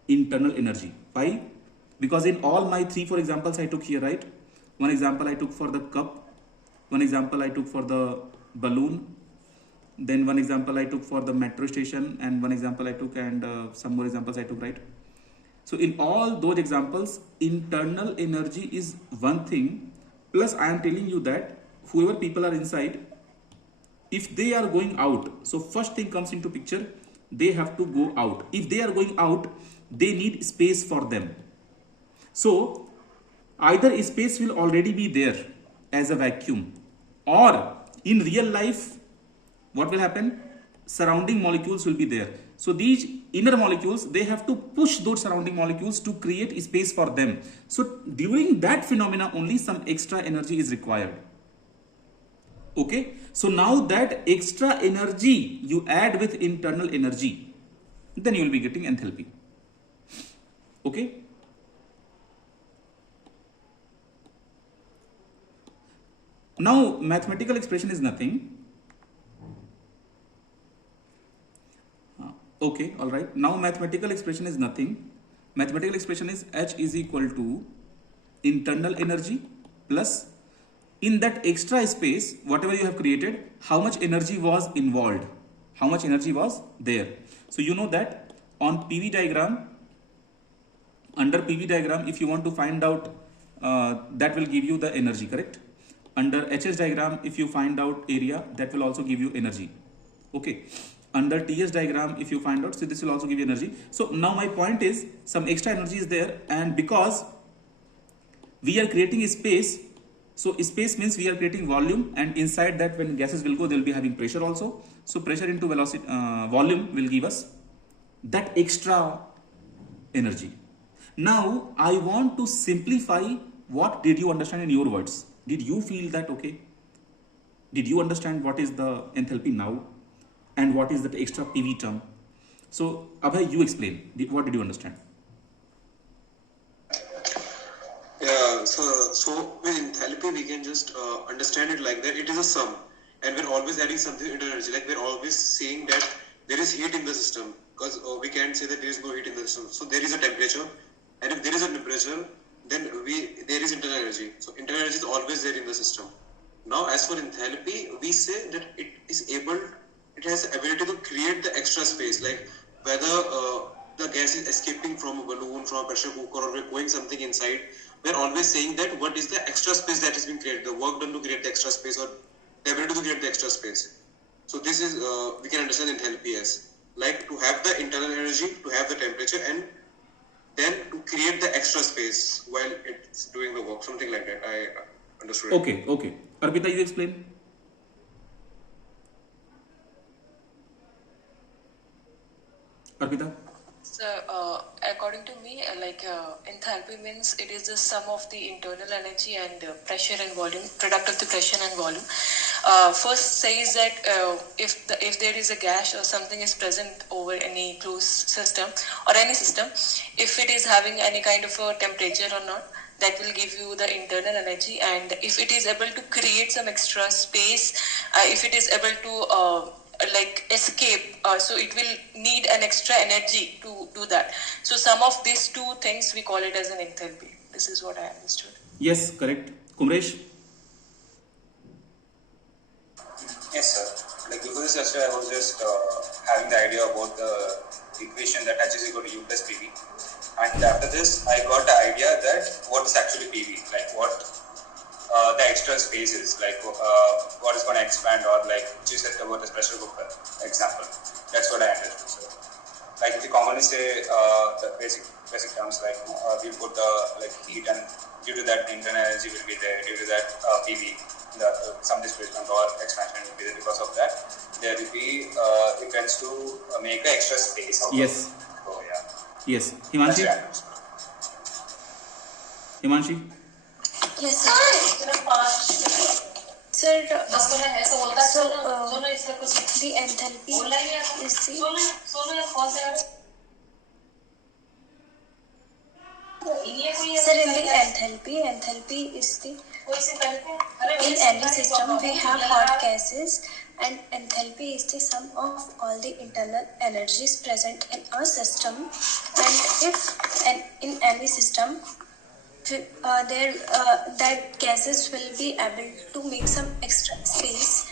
internal energy. Why? Because in all my 3-4 examples I took here, right? One example I took for the cup, one example I took for the balloon, then one example I took for the metro station, and one example I took, and some more examples I took, right? So in all those examples, internal energy is one thing, plus I am telling you that whoever people are inside, if they are going out, so first thing comes into picture, they have to go out. If they are going out, they need space for them. So either space will already be there as a vacuum, or in real life what will happen, surrounding molecules will be there. So these inner molecules, they have to push those surrounding molecules to create space for them. So during that phenomena only some extra energy is required. Okay, so now that extra energy you add with internal energy, then you will be getting enthalpy. Okay, now mathematical expression is nothing. Okay, all right, now mathematical expression is nothing. Mathematical expression is H is equal to internal energy plus, in that extra space whatever you have created, how much energy was involved, how much energy was there. So you know that on PV diagram, under PV diagram, if you want to find out that will give you the energy, correct? Under HS diagram, if you find out area, that will also give you energy. Okay, under TS diagram, if you find out, so this will also give you energy. So now my point is, some extra energy is there, and because we are creating a space, so space means we are creating volume, and inside that when gases will go, they will be having pressure also. So pressure into velocity, volume will give us that extra energy. Now I want to simplify. What did you understand in your words? Did you feel that okay? Did you understand what is the enthalpy now and what is that extra PV term? So Abhay, you explain. What did you understand? Yeah, so with enthalpy we can just understand it like that. It is a sum, and we're always adding something into energy. Like we're always saying that there is heat in the system, because we can't say that there is no heat in the system. So there is a temperature, and if there is a temperature, then there is internal energy. So internal energy is always there in the system. Now, as for enthalpy, we say that it has the ability to create the extra space, like whether the gas is escaping from a balloon, from a pressure cooker, or we're going something inside. We're always saying that what is the extra space that has been created, the work done to create the extra space, or the ability to create the extra space. So this is, we can understand enthalpy as like to have the internal energy, to have the temperature, and then to create the extra space while it's doing the work, something like that. I understood. Okay. Arpita, you explain. Arpita? So, according to me, enthalpy means it is the sum of the internal energy and pressure and volume, product of the pressure and volume. First says that if there is a gas or something is present over any closed system or any system, if it is having any kind of a temperature or not, that will give you the internal energy. And if it is able to create some extra space, if it is able to escape, so it will need an extra energy to do that. So some of these two things we call it as an enthalpy. This is what I understood. Yes, correct. Kumresh? Yes, sir. Like before this session, I was just having the idea about the equation that H is equal to U plus PV. And after this, I got the idea that what is actually PV, like what the extra space is, like what is going to expand, or like you said about this pressure cooker example. That's what I understood, sir. Like if you commonly say the basic terms, like we put like heat, and due to that the internal energy will be there, due to that PV, some displacement or expansion will be there. Because of that, there will be it tends to make an extra space out Yes. So yeah. Yes. Himanshi? Himanshi? Yes, sir. Sir, the enthalpy is in the enthalpy is the, in any system we have hot gases, and enthalpy is the sum of all the internal energies present in a system. And if in any system that gases will be able to make some extra space,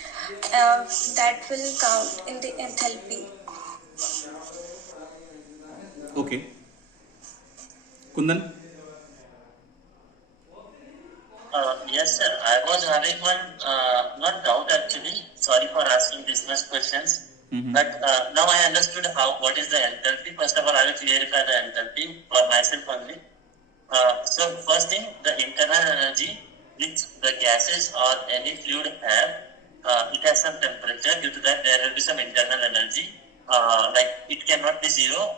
that will count in the enthalpy. Okay. Kundan? Yes, sir. I was having one, not doubt actually. Sorry for asking this much questions. But now I understood what is the enthalpy. First of all, I will clarify the enthalpy for myself only. So first thing, the internal energy which the gases or any fluid have, it has some temperature. Due to that, there will be some internal energy. Like it cannot be zero.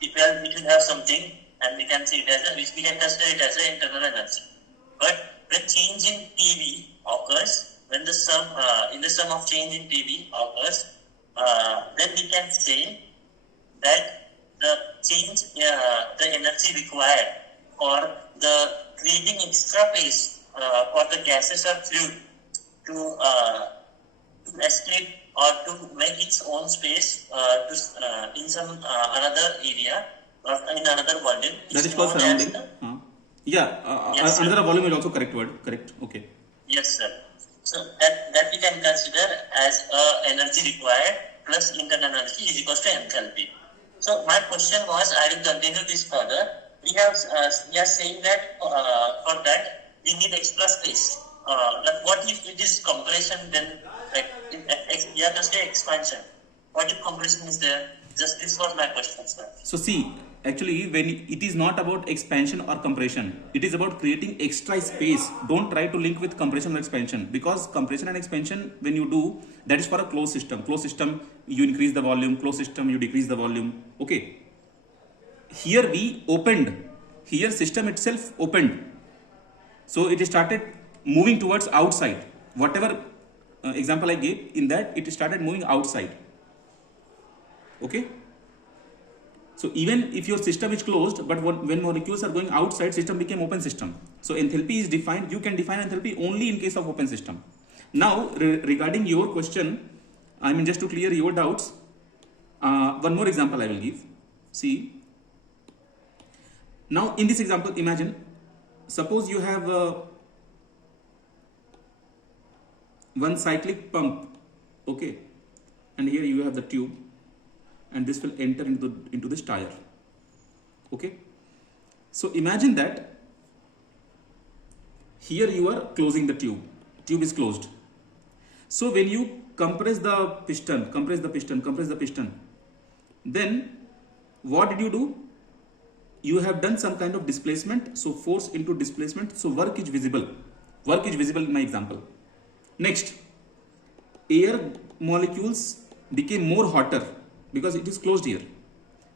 It will have something, and we can see it as we can consider it as an internal energy. But when change in PV occurs, when the sum in the sum of change in PV occurs, then we can say that the change, the energy required for the creating extra space for the gases or fluid to escape or to make its own space in some another area or in another volume. That is called surrounding. Yes, another volume is also correct word. Correct. Okay. Yes, sir. So that we can consider as energy required plus internal energy is equals to enthalpy. So my question was, I will continue this further. We are saying that for that we need extra space. But what if it is compression? Then we are considering expansion. What if compression is there? Just this was my question, sir. So see, actually, when it is not about expansion or compression, it is about creating extra space. Don't try to link with compression or expansion, because compression and expansion, when you do, that is for a closed system. Closed system, you increase the volume. Closed system, you decrease the volume. Okay. Here we opened. Here system itself opened. So it started moving towards outside. Whatever example I gave, in that it started moving outside. Okay. So even if your system is closed, but when molecules are going outside, system became open system. So enthalpy is defined. You can define enthalpy only in case of open system. Now regarding your question, I mean, just to clear your doubts, one more example I will give. See, now in this example, imagine suppose you have one cyclic pump, okay, and here you have the tube, and this will enter into this tire, okay. So imagine that here you are closing the tube is closed. So when you compress the piston, then what did you do? You have done some kind of displacement, so force into displacement, so work is visible in my example. Next, air molecules became more hotter because it is closed here.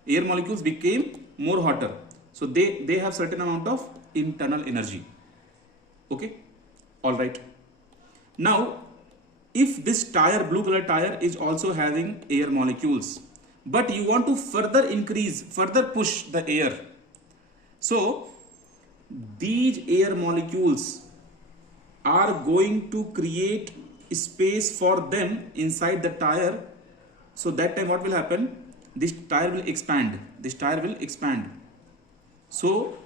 Air molecules became more hotter, so they have certain amount of internal energy, okay. All right, now if this tire, blue color tire, is also having air molecules, but you want to further push the air, so these air molecules are going to create space for them inside the tire. So that time what will happen? This tire will expand. So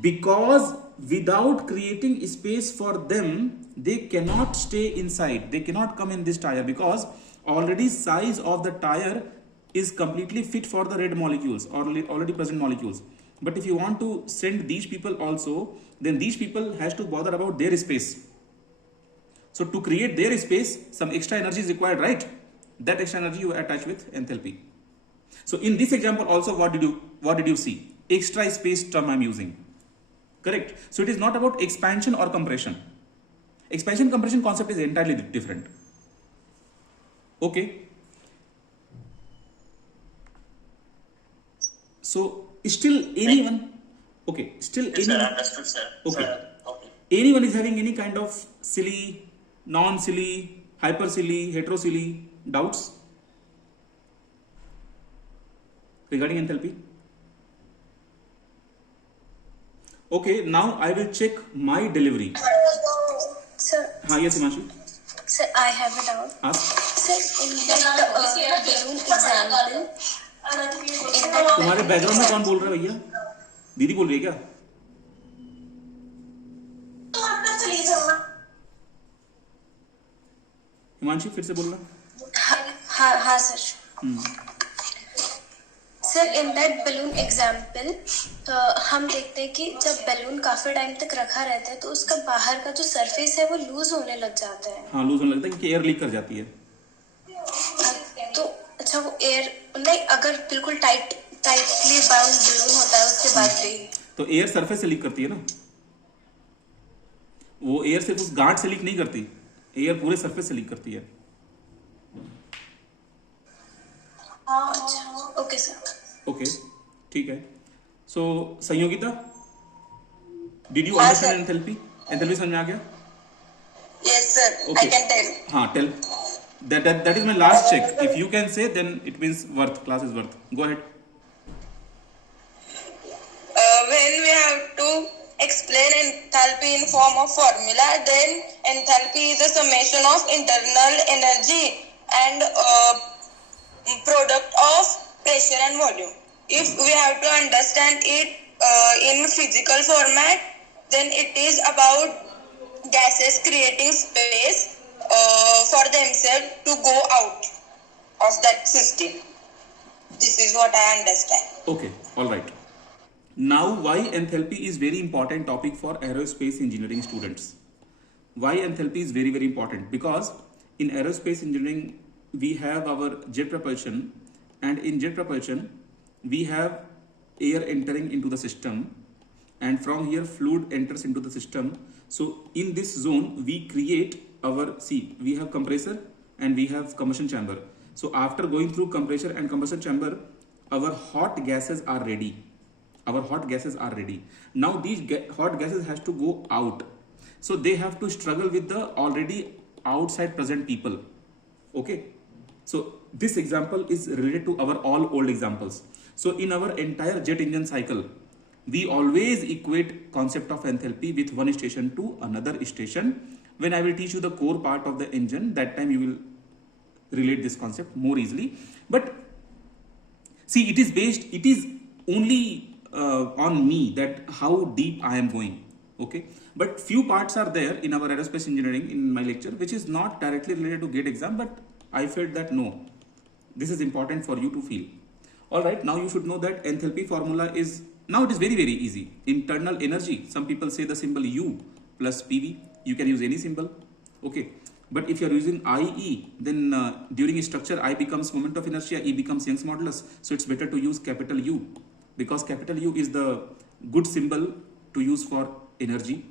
because without creating space for them, they cannot stay inside, they cannot come in this tire, because already size of the tire is completely fit for the red molecules, already present molecules. But if you want to send these people also, then these people has to bother about their space. So to create their space, some extra energy is required, right? That extra energy you attach with enthalpy. So in this example also, what did you see? Extra space term I am using, correct? So it is not about expansion or compression. Expansion compression concept is entirely different, okay. So still anyone, okay, still Yes, anyone, sir, understood, sir. okay. Sir, okay. Anyone is having any kind of silly, non-silly, hyper silly, hetero silly doubts regarding enthalpy? Okay, now I will check my delivery. Sir. Yes, Himanshu. Sir, I have a doubt. Ask. Sir, in that balloon example, तुम्हारे background में कौन बोल रहा है भैया? दीदी बोल रही है क्या? हिमांशी फिर से बोलना. हाँ sir. Sir, in that balloon example हम देखते हैं कि जब बलून काफी टाइम तक रखा रहता है तो उसका बाहर का जो सरफेस है वो लूज होने लग जाता है. हाँ, लूज होने लगता है क्योंकि एयर लीक कर जाती है. तो अच्छा, वो एयर नहीं, अगर बिल्कुल टाइटली बाउंड बलून होता है उसके बाद भी तो एयर सरफेस से लीक करती है ना. वो एयर सिर्फ उस गांठ से लीक नहीं करती, एयर पूरे सरफेस से लीक करती है. Okay sir. ओके, ठीक है. So Sanyogita, did you understand enthalpy? Enthalpy समझ में आ गया? Yes, sir. Okay. I can tell. हाँ, tell. That is my last check. If you can say, then it means worth. Class is worth. Go ahead. When we have to explain enthalpy in form of formula, then enthalpy is a summation of internal energy and product of pressure and volume. If we have to understand it in physical format, then it is about gases creating space for themselves to go out of that system. This is what I understand. Okay, all right. Now, why enthalpy is very important topic for aerospace engineering students? Why enthalpy is very, very important? Because in aerospace engineering, we have our jet propulsion, and in jet propulsion, we have air entering into the system, and from here fluid enters into the system. So in this zone, we create our, see, we have compressor and we have combustion chamber. So after going through compressor and combustion chamber, our hot gases are ready. Our hot gases are ready. Now these hot gases has to go out. So they have to struggle with the already outside present people. Okay. So this example is related to our all old examples. So in our entire jet engine cycle, we always equate concept of enthalpy with one station to another station. When I will teach you the core part of the engine, that time you will relate this concept more easily. But see, it is only on me that how deep I am going. Okay, but few parts are there in our aerospace engineering in my lecture which is not directly related to GATE exam, but I felt that no, this is important for you to feel. Alright, now you should know that enthalpy formula is, now it is very easy. Internal energy, some people say the symbol U plus PV, you can use any symbol. Okay, but if you are using IE, then during structure I becomes moment of inertia, E becomes Young's modulus, so it's better to use capital U, because capital U is the good symbol to use for energy.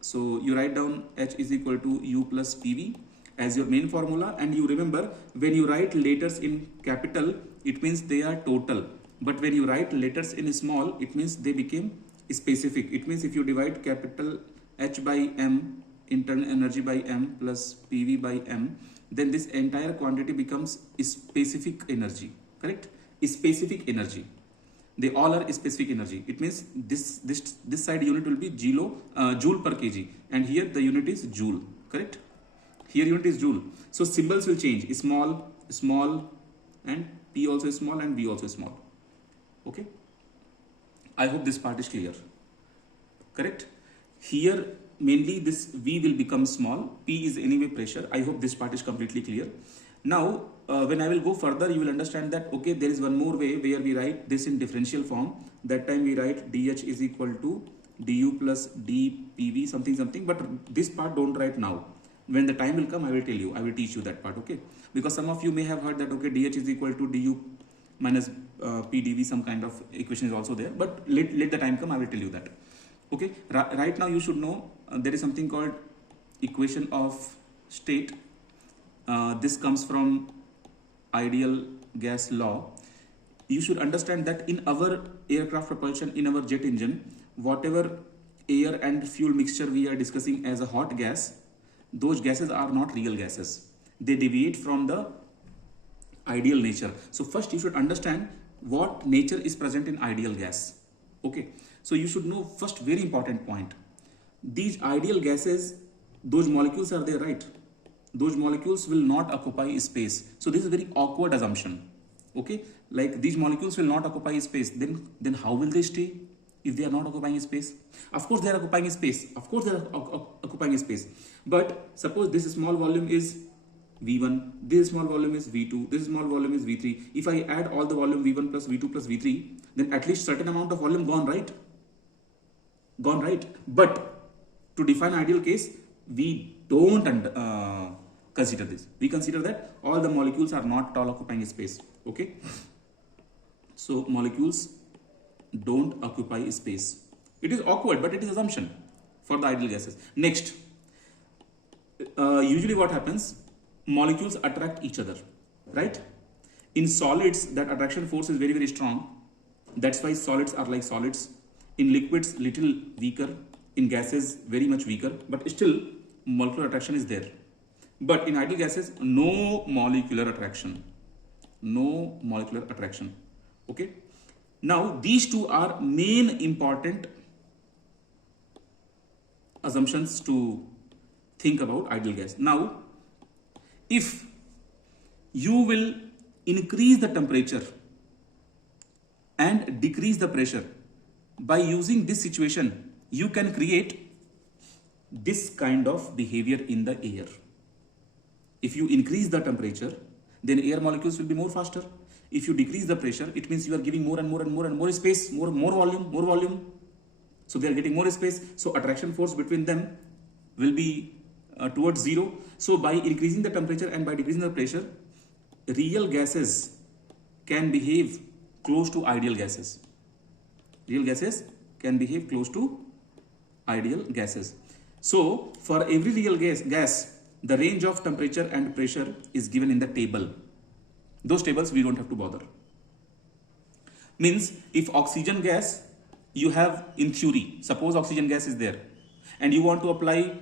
So you write down H is equal to U plus PV as your main formula, and you remember when you write letters in capital it means they are total, but when you write letters in small it means they became specific. It means if you divide capital H by M, internal energy by M plus PV by M, then this entire quantity becomes specific energy, correct? Specific energy. They all are specific energy. It means this side unit will be joule per kg, and here the unit is joule, correct? Here unit is joule. So symbols will change, small, small, and P also is small and V also is small. Okay, I hope this part is clear, correct? Here mainly this V will become small, P is anyway pressure. I hope this part is completely clear. Now when I will go further, you will understand that okay, there is one more way where we write this in differential form. That time we write dH is equal to du plus dPV something, but this part don't write now. When the time will come, I will tell you, I will teach you that part, okay? Because some of you may have heard that okay, dH is equal to du minus pdv, some kind of equation is also there, but let the time come, I will tell you that. Okay, right now you should know there is something called equation of state. This comes from ideal gas law. You should understand that in our aircraft propulsion, in our jet engine, whatever air and fuel mixture we are discussing as a hot gas, those gases are not real gases. They deviate from the ideal nature. So first you should understand what nature is present in ideal gas. Okay, so you should know first very important point. These ideal gases, those molecules are there, right? Those molecules will not occupy space. So this is a very awkward assumption. Okay, like these molecules will not occupy space. Then how will they stay if they are not occupying space? Of course they are occupying space. Of course they are occupying space. But suppose this small volume is V1, this small volume is V2, this small volume is V3. If I add all the volume V1 plus V2 plus V3, then at least certain amount of volume gone, right? Gone, right? But to define ideal case, we don't consider this. We consider that all the molecules are not at all occupying space. Okay, so molecules don't occupy space. It is awkward, but it is assumption for the ideal gases. Next, usually what happens, molecules attract each other, right? In solids, that attraction force is very strong. That's why solids are like solids. In liquids, little weaker. In gases, very much weaker, but still molecular attraction is there. But in ideal gases, no molecular attraction. No molecular attraction. Okay. Now these two are main important assumptions to think about ideal gas. Now, if you will increase the temperature and decrease the pressure, by using this situation, you can create this kind of behavior in the air. If you increase the temperature, then air molecules will be more faster. If you decrease the pressure, it means you are giving more and more space, more volume. So they are getting more space. So attraction force between them will be towards zero. So by increasing the temperature and by decreasing the pressure, real gases can behave close to ideal gases. Real gases can behave close to ideal gases. So for every real gas, the range of temperature and pressure is given in the table. Those tables we don't have to bother. Means if oxygen gas you have in theory, suppose oxygen gas is there and you want to apply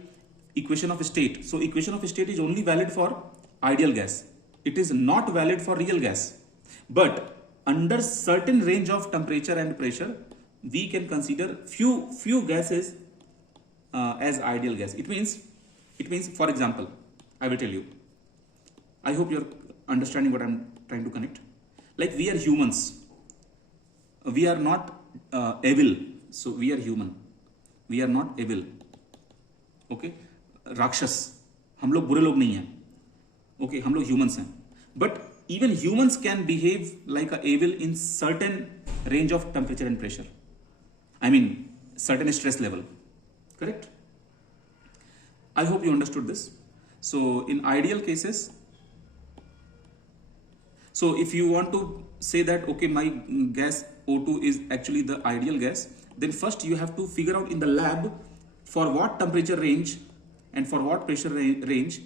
equation of state. So equation of state is only valid for ideal gas. It is not valid for real gas. But under certain range of temperature and pressure, we can consider few gases as ideal gas. It means for example, I will tell you. I hope you're understanding what I'm trying to connect. Like we are humans. We are not evil. So we are human. We are not evil. Okay, राक्षस, हम लोग बुरे लोग नहीं हैं. Okay, हम लोग humans हैं. But even humans can behave like a evil in certain range of temperature and pressure. I mean, certain stress level. Correct? I hope you understood this. So in ideal cases, so if you want to say that, okay, my gas O2 is actually the ideal gas, then first you have to figure out in the lab for what temperature range and for what pressure range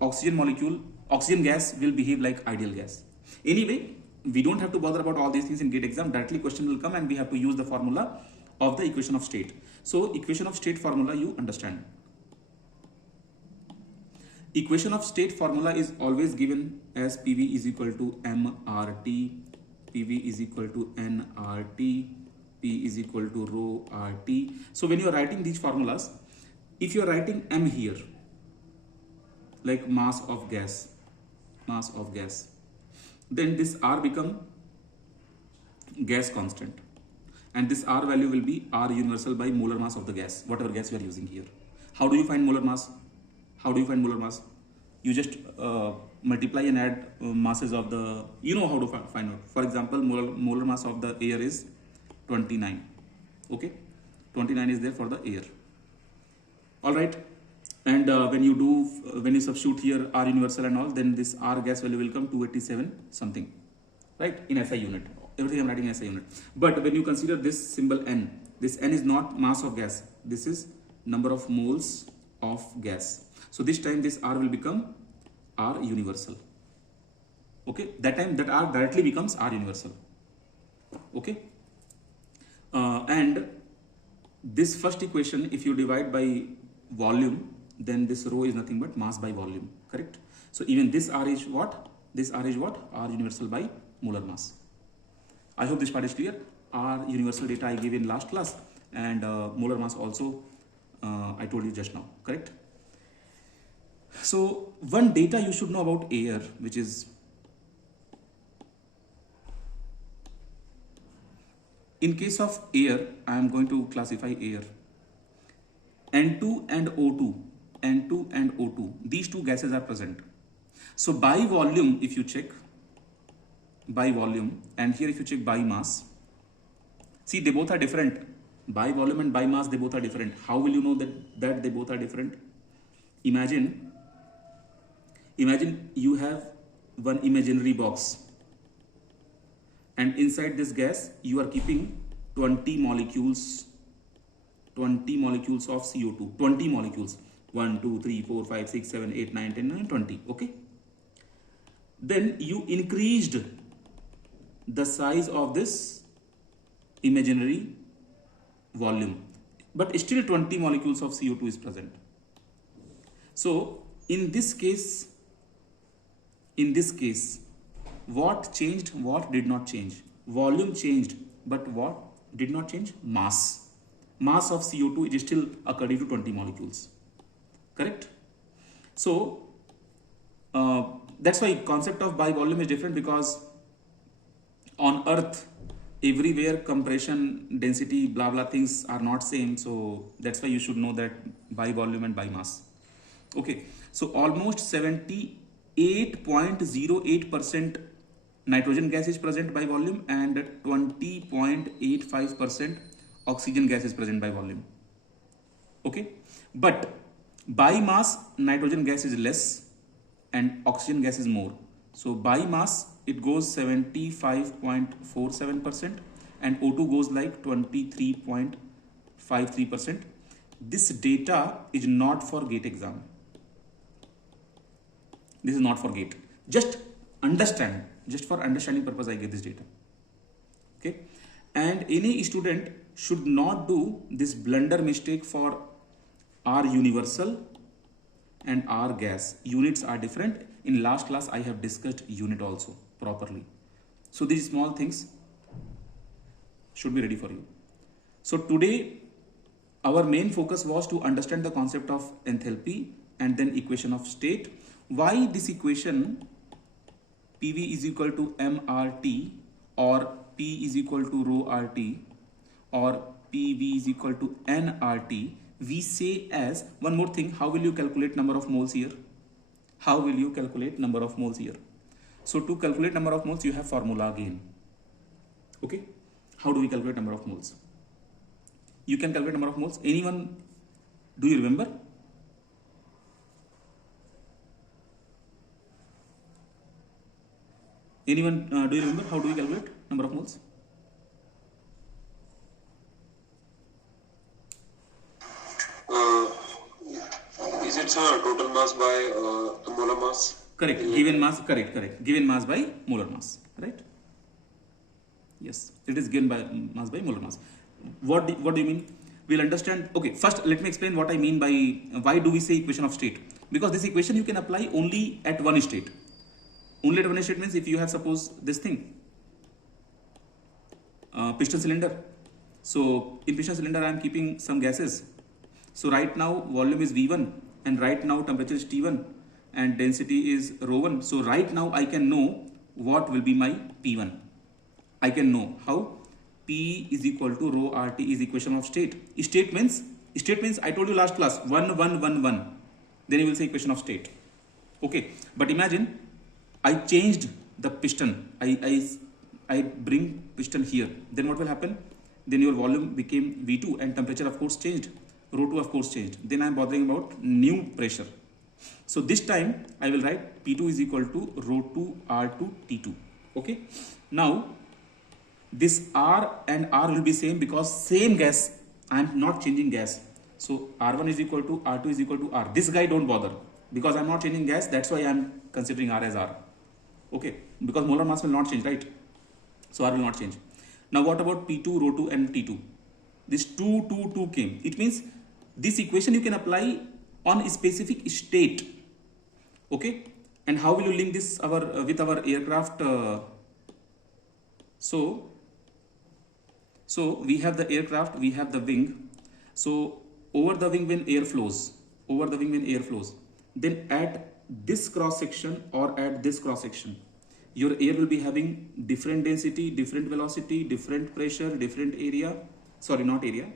oxygen gas will behave like ideal gas. Anyway, we don't have to bother about all these things in GATE exam. Directly question will come and we have to use the formula of the equation of state. So equation of state formula you understand. Equation of state formula is always given as PV is equal to mRT, PV is equal to nRT, P is equal to rho RT. So when you are writing these formulas, if you are writing M here, like mass of gas, then this R become gas constant, and this R value will be R universal by molar mass of the gas, whatever gas we are using here. How do you find molar mass? You just multiply and add masses of the, you know how to find out. For example, molar mass of the air is 29. Okay, 29 is there for the air. All right, and when you substitute here R universal and all, then this R gas value will come 287 something, right, in SI unit. Everything I'm writing in SI unit. But when you consider this symbol N, this N is not mass of gas, this is number of moles of gas. So this time this R will become R universal. Okay, that time that R directly becomes R universal. Okay, and this first equation, if you divide by volume, then this rho is nothing but mass by volume. Correct? So even this R is what? This R is what? R universal by molar mass. I hope this part is clear. R universal data I gave in last class, and molar mass also I told you just now. Correct? So one data you should know about air, which is in case of air, I am going to classify air. N2 and O2, these two gases are present. So by volume, if you check by volume, and here if you check by mass, see they both are different. By volume and by mass, they both are different. How will you know that they both are different? Imagine you have one imaginary box, and inside this gas you are keeping 20 molecules of CO2, 20 molecules, 1, 2, 3, 4, 5, 6, 7, 8, 9, 10, 9, 20, okay? Then you increased the size of this imaginary volume, but still 20 molecules of CO2 is present. So in this case, what changed, what did not change? Volume changed, but what did not change? Mass. Mass of CO2 is still according to 20 molecules. Correct? So that's why concept of by volume is different, because on Earth everywhere compression, density, blah blah things are not same. So that's why you should know that by volume and by mass. Okay, so almost 78.08% nitrogen gas is present by volume, and 20.85% oxygen gas is present by volume. Okay, but by mass nitrogen gas is less and oxygen gas is more. So by mass it goes 75.47% and O2 goes like 23.53%. This data is not for GATE exam. This is not for GATE. Just understand, just for understanding purpose I get this data. Okay, and any student should not do this blunder mistake for R universal and R gas. Units are different. In last class I have discussed unit also properly. So these small things should be ready for you. So today our main focus was to understand the concept of enthalpy and then equation of state. Why this equation PV is equal to mRT or P is equal to rho RT or PV is equal to nRT, we say as one more thing. How will you calculate number of moles here? How will you calculate number of moles here? So to calculate number of moles, you have formula again. Okay, how do we calculate number of moles? You can calculate number of moles. Anyone, do you remember? Anyone, do you remember how do we calculate number of moles? Is it total mass by the molar mass? Correct. Given mass. Correct. Given mass by molar mass. Right. Yes, it is given by mass by molar mass. What do you mean? We'll understand. Okay, first let me explain what I mean by why do we say equation of state. Because this equation you can apply only at one state. Only at one state means if you have suppose this thing, piston cylinder. So in piston cylinder I am keeping some gases. So right now volume is V1 and right now temperature is T1 and density is ρ1. So right now I can know what will be my P1. I can know how. P is equal to rho RT is equation of state. State means I told you last class 1 1 1 1. Then you will say equation of state. Okay, but imagine I changed the piston. I bring piston here. Then what will happen? Then your volume became V2 and temperature of course changed. Rho2 of course changed. Then I am bothering about new pressure. So this time I will write P2 is equal to rho2 R2 T2. Okay. Now this R and R will be same because same gas. I am not changing gas. So R1 is equal to R2 is equal to R. This guy don't bother because I am not changing gas. That's why I am considering R as R. Okay. Because molar mass will not change, right? So R will not change. Now what about P2, rho2 and T2? This 2, 2, 2 came. It means this equation you can apply on a specific state. Okay. And how will you link this with our aircraft? So we have the aircraft, we have the wing. So over the wing when air flows, then at this cross section or at this cross section, your air will be having different density, different velocity, different pressure, different area. Sorry, not area.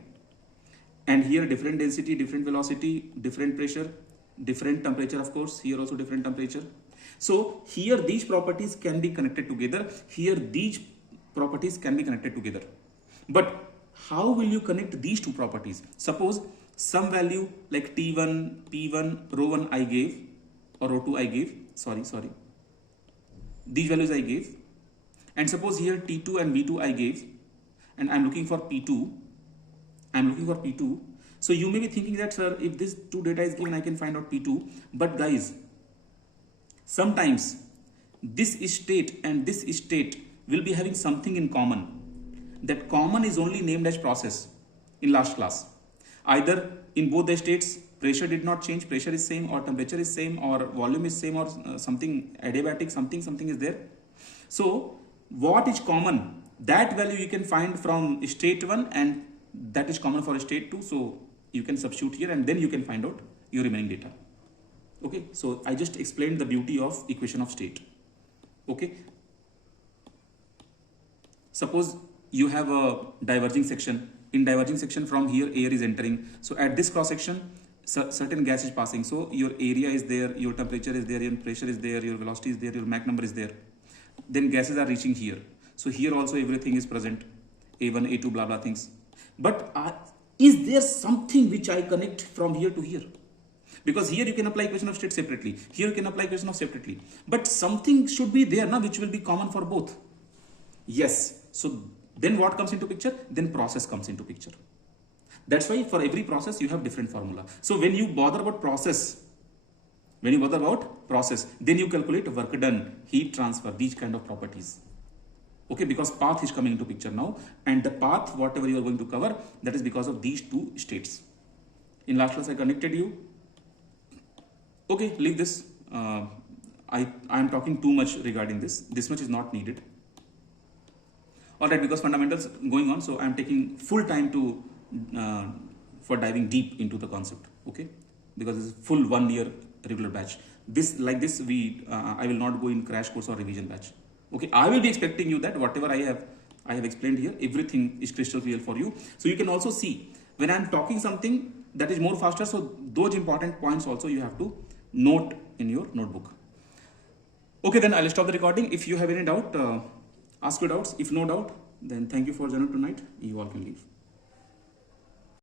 And here different density, different velocity, different pressure, different temperature of course. Here also different temperature. So here these properties can be connected together. Here these properties can be connected together. But how will you connect these two properties? Suppose some value like T1, P1, ρ1 I gave or ρ2 I gave. Sorry. These values I gave. And suppose here T2 and V2 I gave. And I'm looking for P2. So you may be thinking that, sir, if this two data is given, I can find out P2. But guys, sometimes this state and this state will be having something in common. That common is only named as process in last class. Either in both the states, pressure did not change, pressure is same, or temperature is same, or volume is same, or something adiabatic, something is there. So what is common? That value you can find from state 1 and that is common for state 2. So you can substitute here and then you can find out your remaining data. Okay, so I just explained the beauty of equation of state. Okay. Suppose you have a diverging section. In diverging section from here air is entering. So at this cross section certain gas is passing. So your area is there, your temperature is there, your pressure is there, your velocity is there, your Mach number is there. Then gases are reaching here. So here also everything is present. A1, A2, blah blah things. But is there something which I connect from here to here? Because here you can apply equation of state separately. Here you can apply equation of separately. But something should be there now which will be common for both. Yes. So then what comes into picture? Then process comes into picture. That's why for every process you have different formula. So when you bother about process, then you calculate work done, heat transfer, these kind of properties. Okay, because path is coming into picture now, and the path whatever you are going to cover, that is because of these two states. In last class I connected you. Okay, leave this. I am talking too much regarding this. This much is not needed. Alright, because fundamentals going on, so I am taking full time to for diving deep into the concept. Okay, because this is full 1 year regular batch. This like this I will not go in crash course or revision batch. Okay, I will be expecting you that whatever I have I have explained here. Everything is crystal clear for you. So you can also see when I'm talking something that is more faster. So those important points also you have to note in your notebook. Okay, then I'll stop the recording. If you have any doubt, ask your doubts. If no doubt, then thank you for joining tonight. You all can leave.